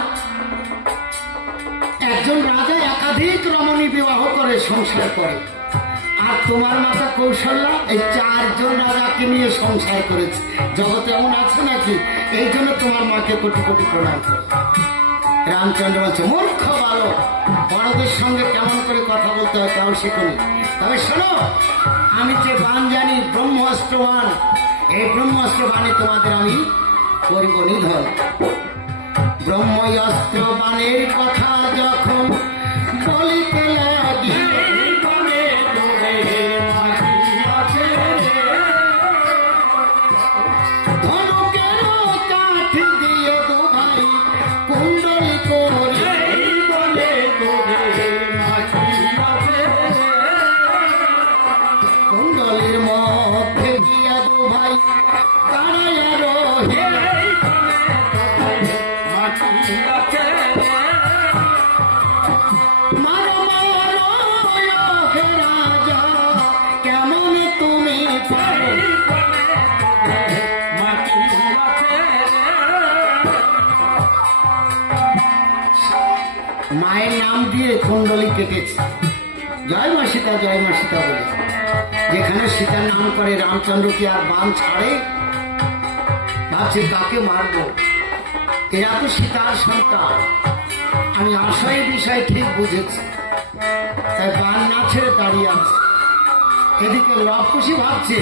একজন রাজা একাধিক রমণী বিবাহ করে সংসার করে, আর তোমার মাতা কৌশল্যা এই 4 জন রাজাকে নিয়ে সংসার করেছে। জগতে এমন আছে নাকি? এই জন্য তোমার মাকে কোটি কোটি প্রণাম করে। রামচন্দ্র বলছে, মূর্খ বালক, বড়দের সঙ্গে কেমন করে কথা বলতে হয় তাও শিখুনি। তবে শোনো, আমি যে বান জানি, ব্রহ্মাস্ত্র বান, এই ব্রহ্মাস্ত্র বানে তোমাদের আমি করব নিধন। ব্রহ্মাস্ত্র বানের কথা যখন বলিতে লাগি, মায়ের নাম দিয়ে কুণ্ডলী কেটেছে, জয় মা সীতা, জয় মা সীতা বলে। যেখানে সীতার নাম করে রামচন্দ্র কি আর বান ছাড়ে? ভাবছে কাকে মারব, এরা তো সীতার সন্তান। আমি আশায় বিষয় ঠিক বুঝেছি, তাই বান না ছেড়ে দাঁড়িয়ে আছে। এদিকে লবকুশি ভাবছে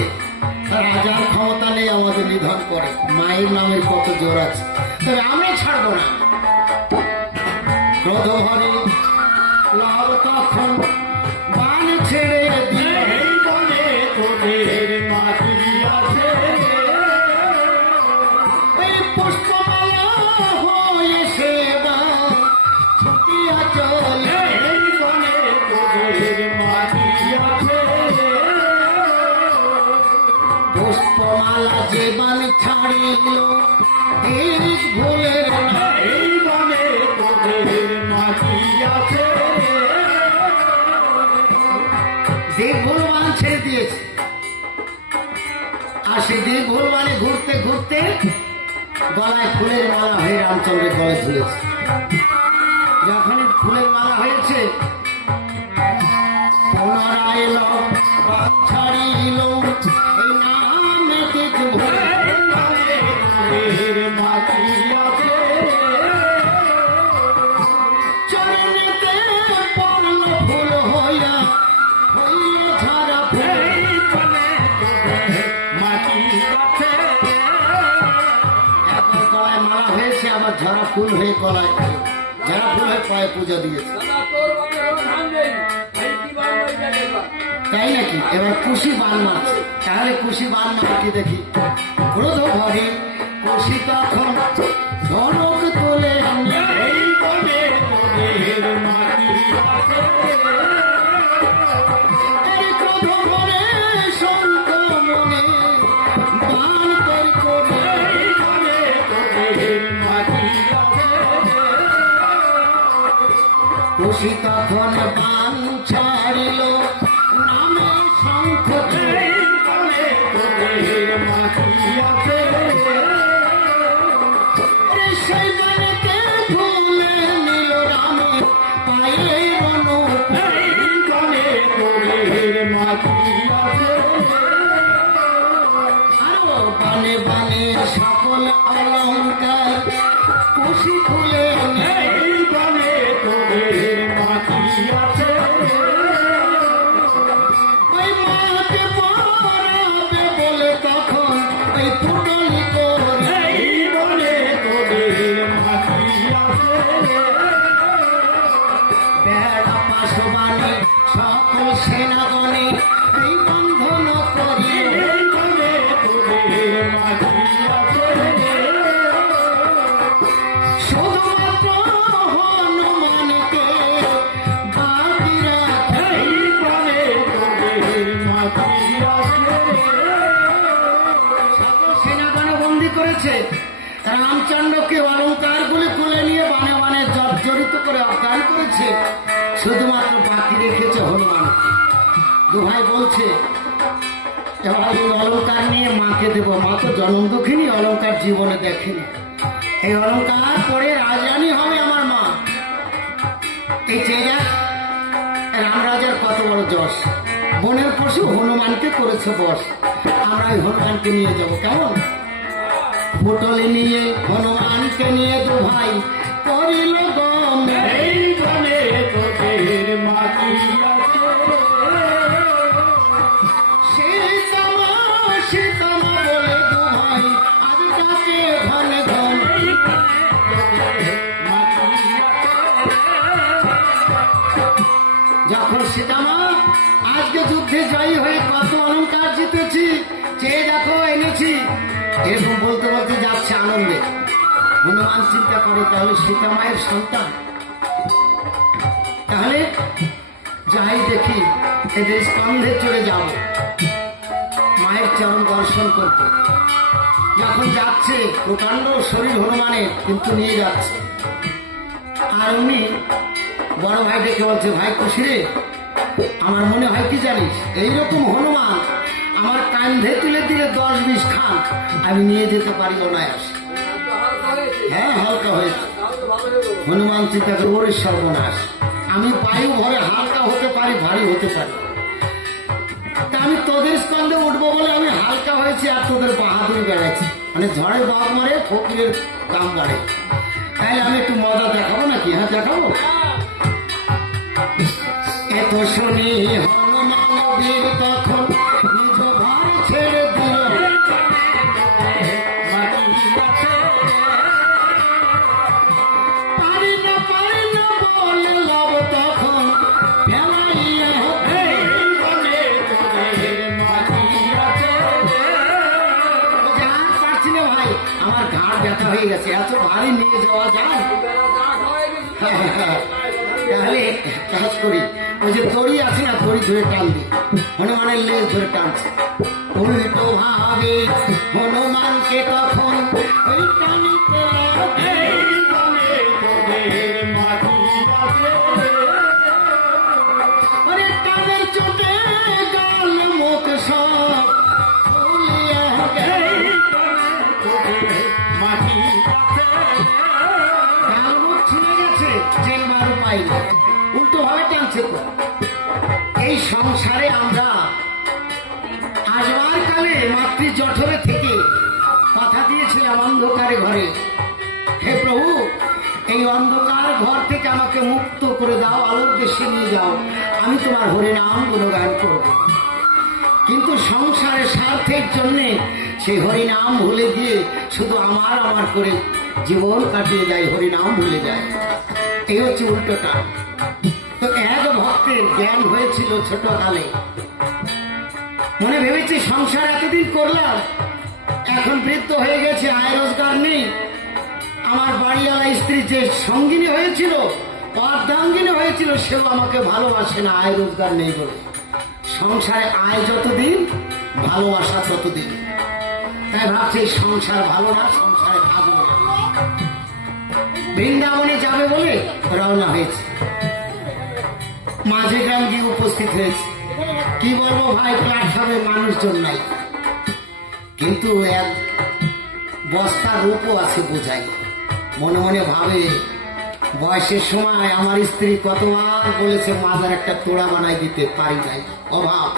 রাজার ক্ষমতা নেই আমাদের নিধন করে, মায়ের নামের কত জোর আছে, তবে আমি ছাড়বো না। ক্রোধ ভরে লব তখন বান ছেড়ে দিয়ে পুষ্পমালা হয়ে সেবা ছুটিয়া চলে। পুষ্পমালা যে বান ছাড়িল ভুলের দেখভুল বান ছেড়ে দিয়েছে। আর সেই দেখভুল মানে ঘুরতে ঘুরতে গলায় ফুলের মালা হয়ে রামচন্দ্রের গলায় ঝুলেছে। যখনই ফুলের মালা হয়েছে, পুনরায় বান ছাড়িল এই নামে দেখভুল চরণেতে পড়ল ফুল হইয়া হইল ঝরা একবার গলায় মালা হয়েছে, আবার ঝরা ফুল হয়ে গলায়, ঝরা ফুল হয়ে পায়ে পূজা দিয়েছে। তাই নাকি? এবার কুশি বান মারছে, তাহলে কুশি বান মারতে দেখি। ক্রোধ ভরে কুশি তখন ধনক তোলে ক্রোধ ভরে শঙ্খ মনে বান তর করে কুশি তখন বান ছাড়িল নামে শঙ্খ সেই বানেতে ভুলে নিল রামে পায়ে বনু আরো বানে বানে সকল অলঙ্কার কুশি খুলে ওই মাকে পরাবে বলে তখন ওই পুটলি করে বেড়া পাশবানে সকল সেনাগণে এই বন্ধন করি শুধুমাত্র হনুমানকে বাকি রাখে সকল সেনাগণ বন্দী করেছে, গেছে, শুধুমাত্র বাকি রেখেছে হনুমান। দুভাই বলছে এবার এই অলঙ্কার নিয়ে মাকে দেবো। মা তো জন্ম দুঃখিনী, অলঙ্কার জীবনে দেখেনি। এই অলঙ্কার পরে রাজরানী হবে আমার মা। এই চেয়ে রামরাজার কত বড় যশ, বনের পশু হনুমানকে করেছে বস। আমরা ওই হনুমানকে নিয়ে যাবো, কেমন? পটলে নিয়ে হনুমানকে নিয়ে দু ভাই করিল গম। এই বনে তোদের মাটি আছে, সীতামা সীতামা বলে দু ভাই আজ যাকে ঘনে ঘন। এই বনে তোদের মাটি আছে। যখন সীতামা আজকে যুদ্ধে জয়ী হয়ে কত অলঙ্কার জিতেছি, চেয়ে দেখো এনেছি, এরকম বলতে বলতে যাচ্ছে আনন্দে। হনুমান চিন্তা করে তাহলে সীতামায়ের সন্তান, তাহলে যাই দেখি এদের স্কন্ধে চলে যাব, মায়ের চরণ দর্শন করব। যখন যাচ্ছে প্রকাণ্ড শরীর হনুমানের, কিন্তু নিয়ে যাচ্ছে। আর উনি বড় ভাই দেখে বলছে, ভাই খুশি রে, আমার মনে হয় কি জানিস, এইরকম হনুমান আমার কান্ধে তুলে দিলে 10-20 খান আমি নিয়ে যেতে পারিব না। হ্যাঁ, হালকা হয়েছে। হনুমান চিন্তা করে ওরে সর্বনাশ, আমি বায়ু ভরে হালকা হতে পারি, ভারী হতে পারি, তা আমি তোদের স্কন্ধে উঠবো বলে আমি হালকা হয়েছি, আর তোদের বাহাদুরি বেড়েছে। মানে ঝড়ে বাঘ মারে, ফকিরের দাম বাড়ে। তাই আমি একটু মজা দেখাবো নাকি? হ্যাঁ দেখাবো। এত শুনি হনুমান বীর তখন নিজ ঘর ছেড়ে দিল। পারি না বলে লব তখন বেলাইয়া পারছি না ভাই, আমার ঘাড় ব্যথা হয়ে গেছে, এত ভারী নিয়ে যাওয়া যায়? তাহলে কাজ করি, ওই যে দড়ি আছে না, দড়ি ধরে টান দিই, হনুমানের লেজ ধরে টানছে। উল্টো ভাবে হনুমানকে তখন ওই টানিতে ওরে টানের চোটে গাল মুখ সব ফুলিয়া গাল মুখ ছিঁড়ে গেছে, চেনবার উপায় নেই, উল্টো ভাবে টানছে। তো এই সংসারে আমরা আসবার কালে মাতৃ জঠরে থেকে কথা দিয়েছিলাম অন্ধকারে ঘরে, হে প্রভু এই অন্ধকার ঘর থেকে আমাকে মুক্ত করে দাও, আলোর দেশে নিয়ে যাও, আমি তোমার হরিনাম গুণগান করব। কিন্তু সংসারের স্বার্থের জন্যে সেই হরিনাম ভুলে গিয়ে শুধু আমার আমার করে জীবন কাটিয়ে যায়, হরিনাম ভুলে যায়। এই হচ্ছে উল্টোটা। তো এক ভক্তের জ্ঞান হয়েছিল ছোটকালে, মনে ভেবেছি সংসার এতদিন করলাম, এখন বৃদ্ধ হয়ে গেছে, আয় রোজগার নেই, আমার বাড়িওয়ালা স্ত্রী যে সঙ্গিনী হয়েছিল, অর্ধাঙ্গিনী হয়েছিল, সেও আমাকে ভালোবাসে না, আয় রোজগার নেই বলে। সংসারে আয় যতদিন, ভালোবাসা ততদিন। তাই ভাবছি সংসার ভালো না, সংসারে থাকবো না। বৃন্দাবনে যাবে বলে রওনা হয়েছে, মাঝে গ্রাম গিয়ে উপস্থিত হয়েছে। কি বলবো ভাই, প্ল্যাটফর্মে মানুষজন নাই, কিন্তু এক বস্তার রূপও আছে বোঝাই। মনে মনে ভাবে, বয়সের সময় আমার স্ত্রী কতবার বলেছে মাজার একটা তোড়া বানাই দিতে, পারি নাই, অভাব।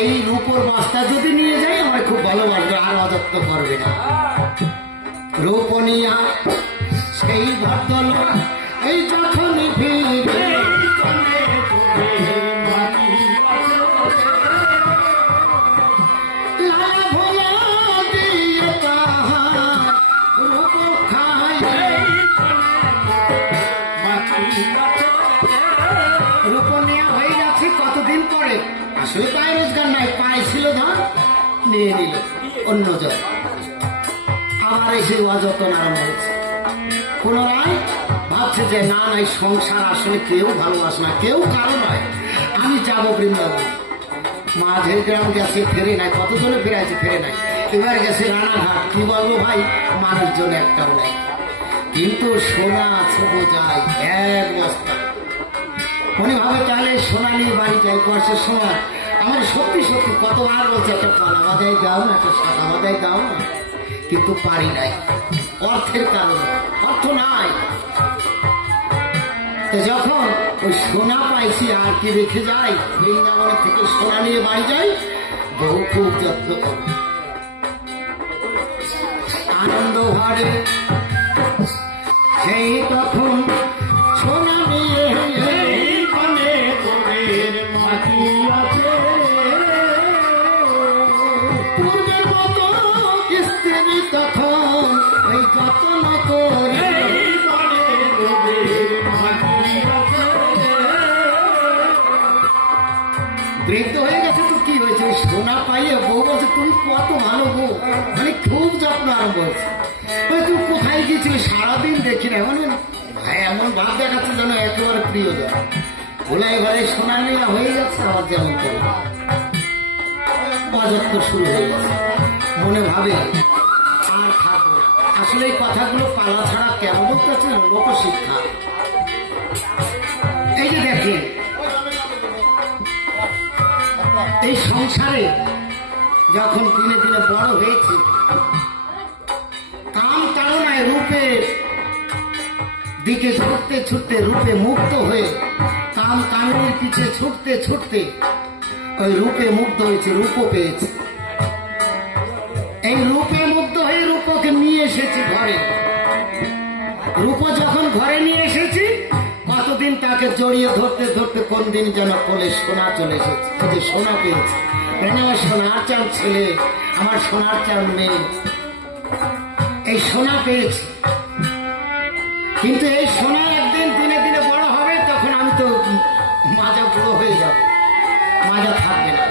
এই রূপর বস্তা যদি নিয়ে যাই আমার খুব ভালোবাসবে, আর অযত্ন করবে না। রূপ নিয়া সেই ভদ্রলোক এই যখনই ফিরে কতদিন পরে আসলে পায় রোজগার নাই, পাইছিল ধন নিয়ে নিল অন্যজন, আবার এসে অযত্ন আরম্ভ হয়েছে। পুনরায় ভাবছে যে না নাই সংসার আসলে কেউ ভালোবাসে না, কেউ কারো নয়, আমি যাবো বৃন্দাবন। মাঝের গ্রাম গেছে, ফেরে নাই, কতজনে ফিরে আছে, ফেরে নাই। এবার গেছে রানাঘাট, কি বলবো ভাই, মানুষজন একটাও নাই। কিন্তু সোনা শুধু যায় এক বস্তা। মনে ভাবে তাহলে সোনা নিয়ে বাড়ি যাই, বর্ষের সময় আমার সত্যি সত্যি কতবার বলছে একটা পালা বাজাই দাও না, একটা শাখা বাজাই দাও না, কিন্তু পারি নাই অর্থের কারণে, অর্থ নাই। যখন ওই সোনা পাইছি আর কি রেখে যাই, বৃন্দাবন থেকে সোনা নিয়ে বাড়ি যাই, বহু খুব যত্ন করি, আনন্দ ভরে সেই তখন সোনা নিয়ে পূর্বের মতো স্ত্রী তখন ওই যত্ন করে বৃদ্ধ হয়ে গেছে। তো কি হয়েছে, সোনা পাইয়ে বউ বলছে তুমি কত ভালো বউ, মানে খুব যত্ন আরম্ভ হয়েছে। তুমি কোথায় গিয়েছিলে, সারাদিন দেখি না, মানে ভাই এমন ভাব দেখাচ্ছে যেন একেবারে প্রিয় জন। বলে এবারে সোনা নেওয়া হয়ে যাচ্ছে, আমার যেমন করে অযত্ন শুরু হয়ে গেছে। মনে ভাবে আর থাকবো না। আসলে এই কথাগুলো পালা ছাড়া কেন বলতেছে, লোকশিক্ষা। এই যে দেখেন এই সংসারে যখন দিনে দিনে বড় হয়েছে, কাম তাড়নায় রূপের দিকে ছুটতে ছুটতে, রূপে মুক্ত হয়ে কাম কানুনের পিছে ছুটতে ছুটতে ওই রূপে মুগ্ধ হয়েছে, রূপও পেয়েছে। এই রূপে মুগ্ধ হয়ে রূপকে নিয়ে এসেছি ঘরে। রূপ যখন ঘরে নিয়ে এসেছি, কতদিন তাকে জড়িয়ে ধরতে ধরতে কোন দিন যেন কোলে সোনা চলে এসেছে, যে সোনা পেয়েছে। আমার সোনার চাল ছেলে, আমার সোনার চাল মেয়ে, এই সোনা পেয়েছে। কিন্তু এই সোনা একদিন দিনে দিনে বড় হবে, তখন আমি তো মাজা বুড়ো হয়ে যাব, মাজা থাকবে না।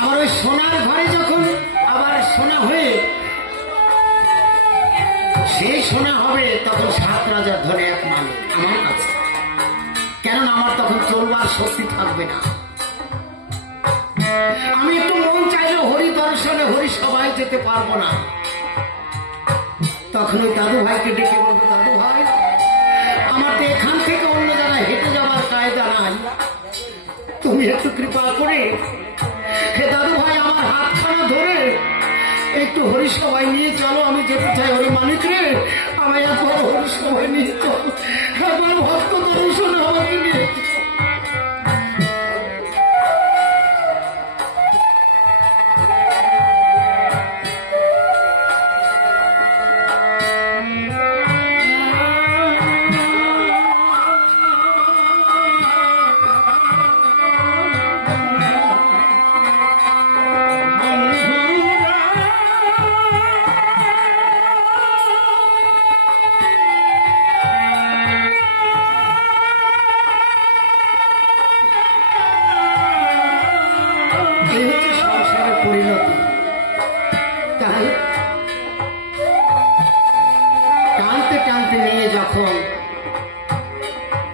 আবার ওই সোনার ঘরে যখন আবার সোনা হয়ে সেই সোনা হবে, তখন 7 রাজার ধরে এক মালিক আমার কাছে, কেননা আমার তখন চলবার শক্তি থাকবে না। আমি একটু মন চাইলে হরি দর্শনে হরি সবাই যেতে পারবো না। তখন ওই দাদু ভাইকে ডেকে বলবো, দাদু ভাই আমার তো এখান থেকে অন্য জায়গায় হেঁটে যাওয়ার কায়দা নাই, তুমি একটু কৃপা করে হে দাদু ভাই আমার হাতখানা ধরে একটু হরি সবাই নিয়ে চলো, আমি যেতে চাই। হরি মালিক রে, আমি একবার হরি সবাই নিয়ে চলো, একবার ভক্ত দর্শনে আমাকে নিয়ে।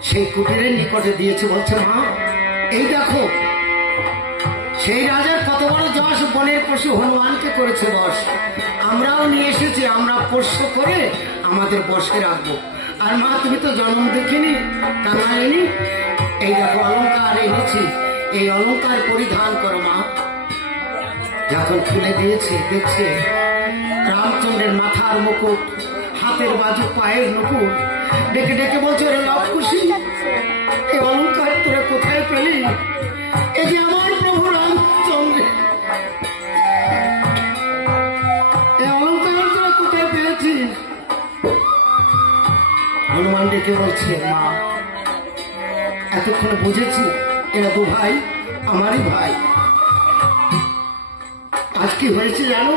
সেই কুটিরের নিকটে দিয়েছে, বলছে মা এই দেখো সেই রাজার কত বড় যশ, বনের পশু হনুমানকে করেছে বশ, আমরাও নিয়ে এসেছি, আমরা পোষ্য করে আমাদের বশে রাখবো। আর মা তুমি তো জন্ম দেখিনি, কামায়নি, এই দেখো অলঙ্কার এনেছি, এই অলঙ্কার পরিধান করো মা। যখন খুলে দিয়েছে, দেখছে রামচন্দ্রের মাথার মুকুট, হাতের বাজু, পায়ের মুকুট, ডেকে ডেকে বলছে রে লাভ খুশি, এই অলঙ্কার তোরা কোথায় পেলি? এই যে আমার প্রভু রামচন্দ্র, এই অলঙ্কার তোরা কোথায় পেয়েছিস? হনুমান ডেকে বলছে মা এতক্ষণ বুঝেছি এরা 2 ভাই, আমারই ভাই। আজ কি হয়েছে জানো?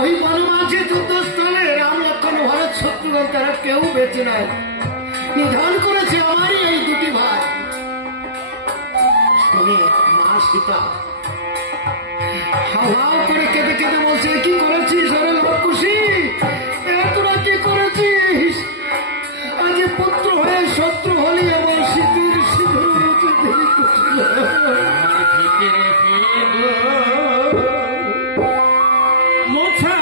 ওই বনমাঝে যুদ্ধস্থলে রাম লক্ষ্মণ ভরত শত্রুঘ্ন তারা কেউ বেঁচে নাই, নিধন করেছে আমারই এই 2টি ভাই। শুনে মা সীতা হাও হাও করে কেঁদে কেঁদে বলছে, কি করেছিস ওরে লবকুশি, তোরা কি করেছিস? আজ পুত্র হয়ে শত্রু হলি, আমার সিঁদুর সিঁদুর মোছা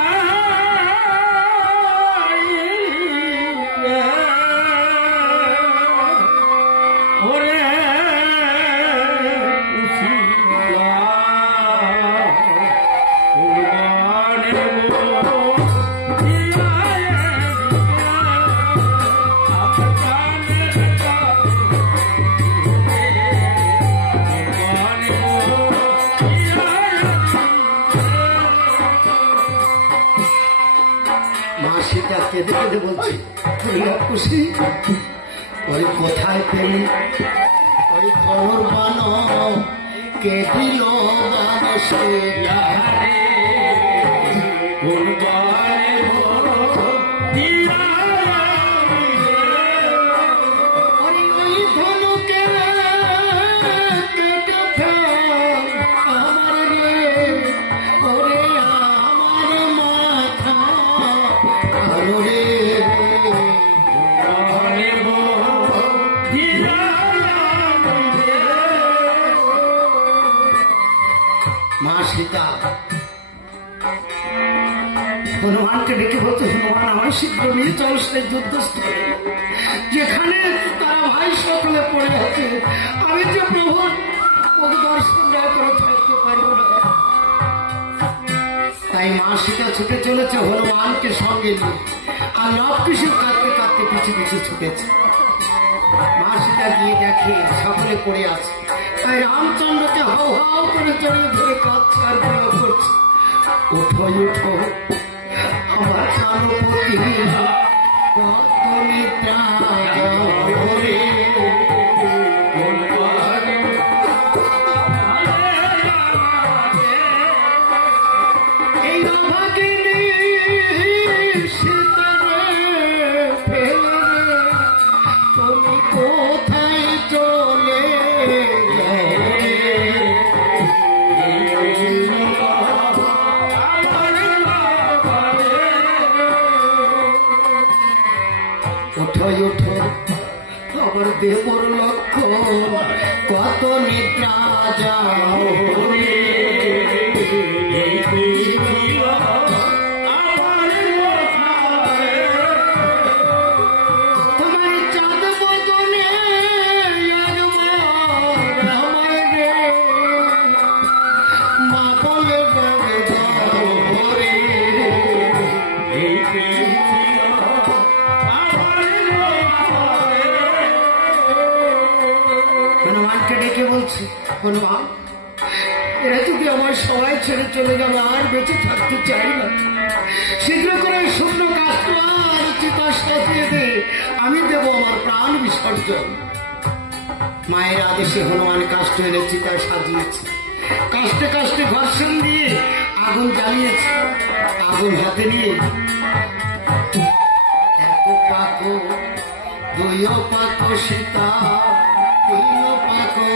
সীতা কেঁদে কেঁদে বলছি, প্রিয়া খুশি ওই কোথায় পেলি ওই খবর বানো কে দিল বানসে হনুমানকে ডেকে বলতে, হনুমান আমার শীঘ্র নিয়ে চল সেই যুদ্ধস্থলে, যেখানে তারা ভাই সকলে পড়ে আছে। আমি যে প্রভুর দর্শন দেয় করে থাকতে পারবো না। তাই মা সীতা ছুটে চলেছে হনুমানকে সঙ্গে নিয়ে, আর লব কুশি কাঁদতে কাঁদতে পিছু পিছু ছুটেছে। মা সীতা গিয়ে দেখে সকলে পড়ে আছে, তাই রামচন্দ্রকে হাউ হাউ করে জড়িয়ে ধরে কাঁদছে আর বিয়োগ করছে, উঠো উঠো আমার কানপতি কত নিদ্রা রে, এই অভাগিনী সীতারে ফেলে তুমি কোথায় চলে ওঠো আমার দেবর লক্ষ্য কত নিদ্রা যাও রে, তোমার চাঁদ বদনে আমার রে মা বলে রে। হনুমানকে ডেকে বলছে, হনুমান এরা যদি আমার সবাই ছেড়ে চলে যাবে, আর বেঁচে থাকতে চাই না, শীঘ্র করে শূন্য কাষ্ট আর চিতা সাজিয়ে দে, আমি দেব আমার প্রাণ বিসর্জন। মায়ের আদেশে হনুমান কাষ্ট এনে চিতা সাজিয়েছে, কাষ্টে কাষ্টে ঘর্ষণ দিয়ে আগুন জ্বালিয়েছে। আগুন হাতে নিয়ে এক পাকো দুই পাকো সীতা, তিন পাকো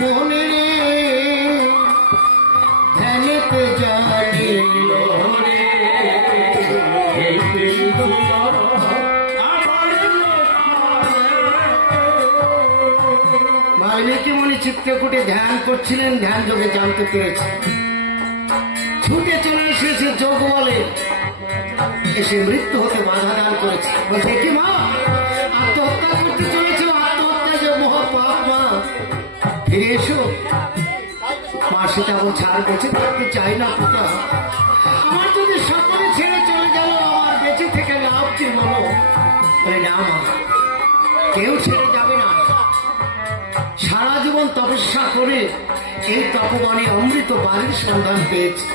মনে ধ্যানেতে জানি বাল্মীকি মুনি চিত্রকূটে ধ্যান করছিলেন, ধ্যান যোগে জানতে পেরেছে, ছুটে চলে এসেছে যোগ বলে, এসে মৃত্যু হতে বাধা দান করেছে। বলছে কি মা আত্মহত্যা করতে চলেছে, আত্মহত্যা যে মহাপাপ মা, ফিরে এসো। মা সীতা বলছে আর বেঁচে থাকতে চাই না পিতা, আমার যদি সকলে ছেড়ে চলে গেল আমার বেঁচে থেকে লাভ কি বলো? না মা, কেউ ছেড়ে যাবে না। সারা জীবন তপস্যা করে এই তপবনে অমৃত বাড়ির সন্ধান পেয়েছে।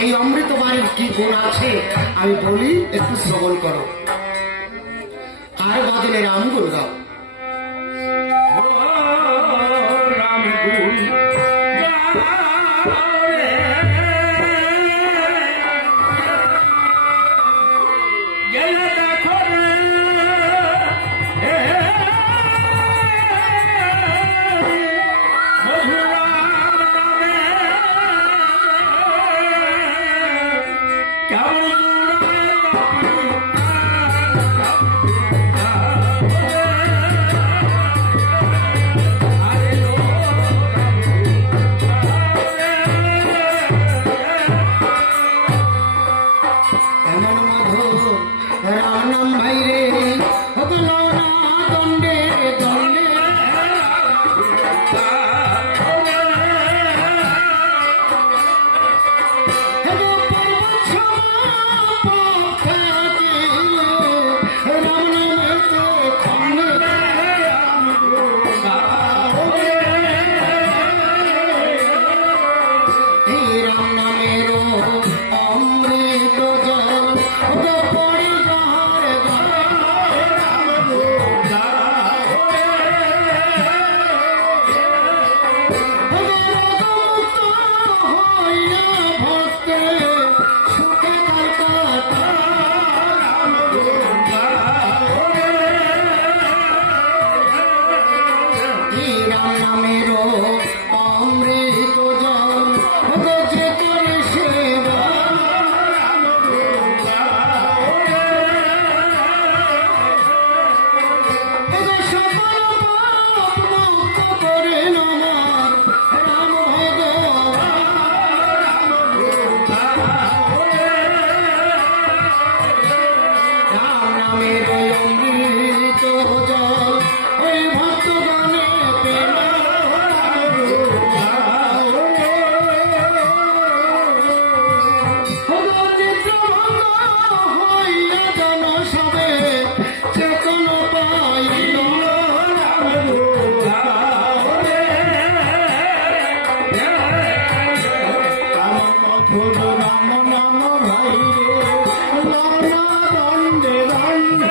এই অমৃত বাড়ির কি গুণ আছে আমি বলি, একটু শ্রবণ করো। আর বদলে রাম গুণ গাও। রাম গুণ জল ওই ভক্ত গানে হইয়া জন সবে চেতন পাইল রাম নাম ভাই রে দণ্ডে দণ্ডে রাম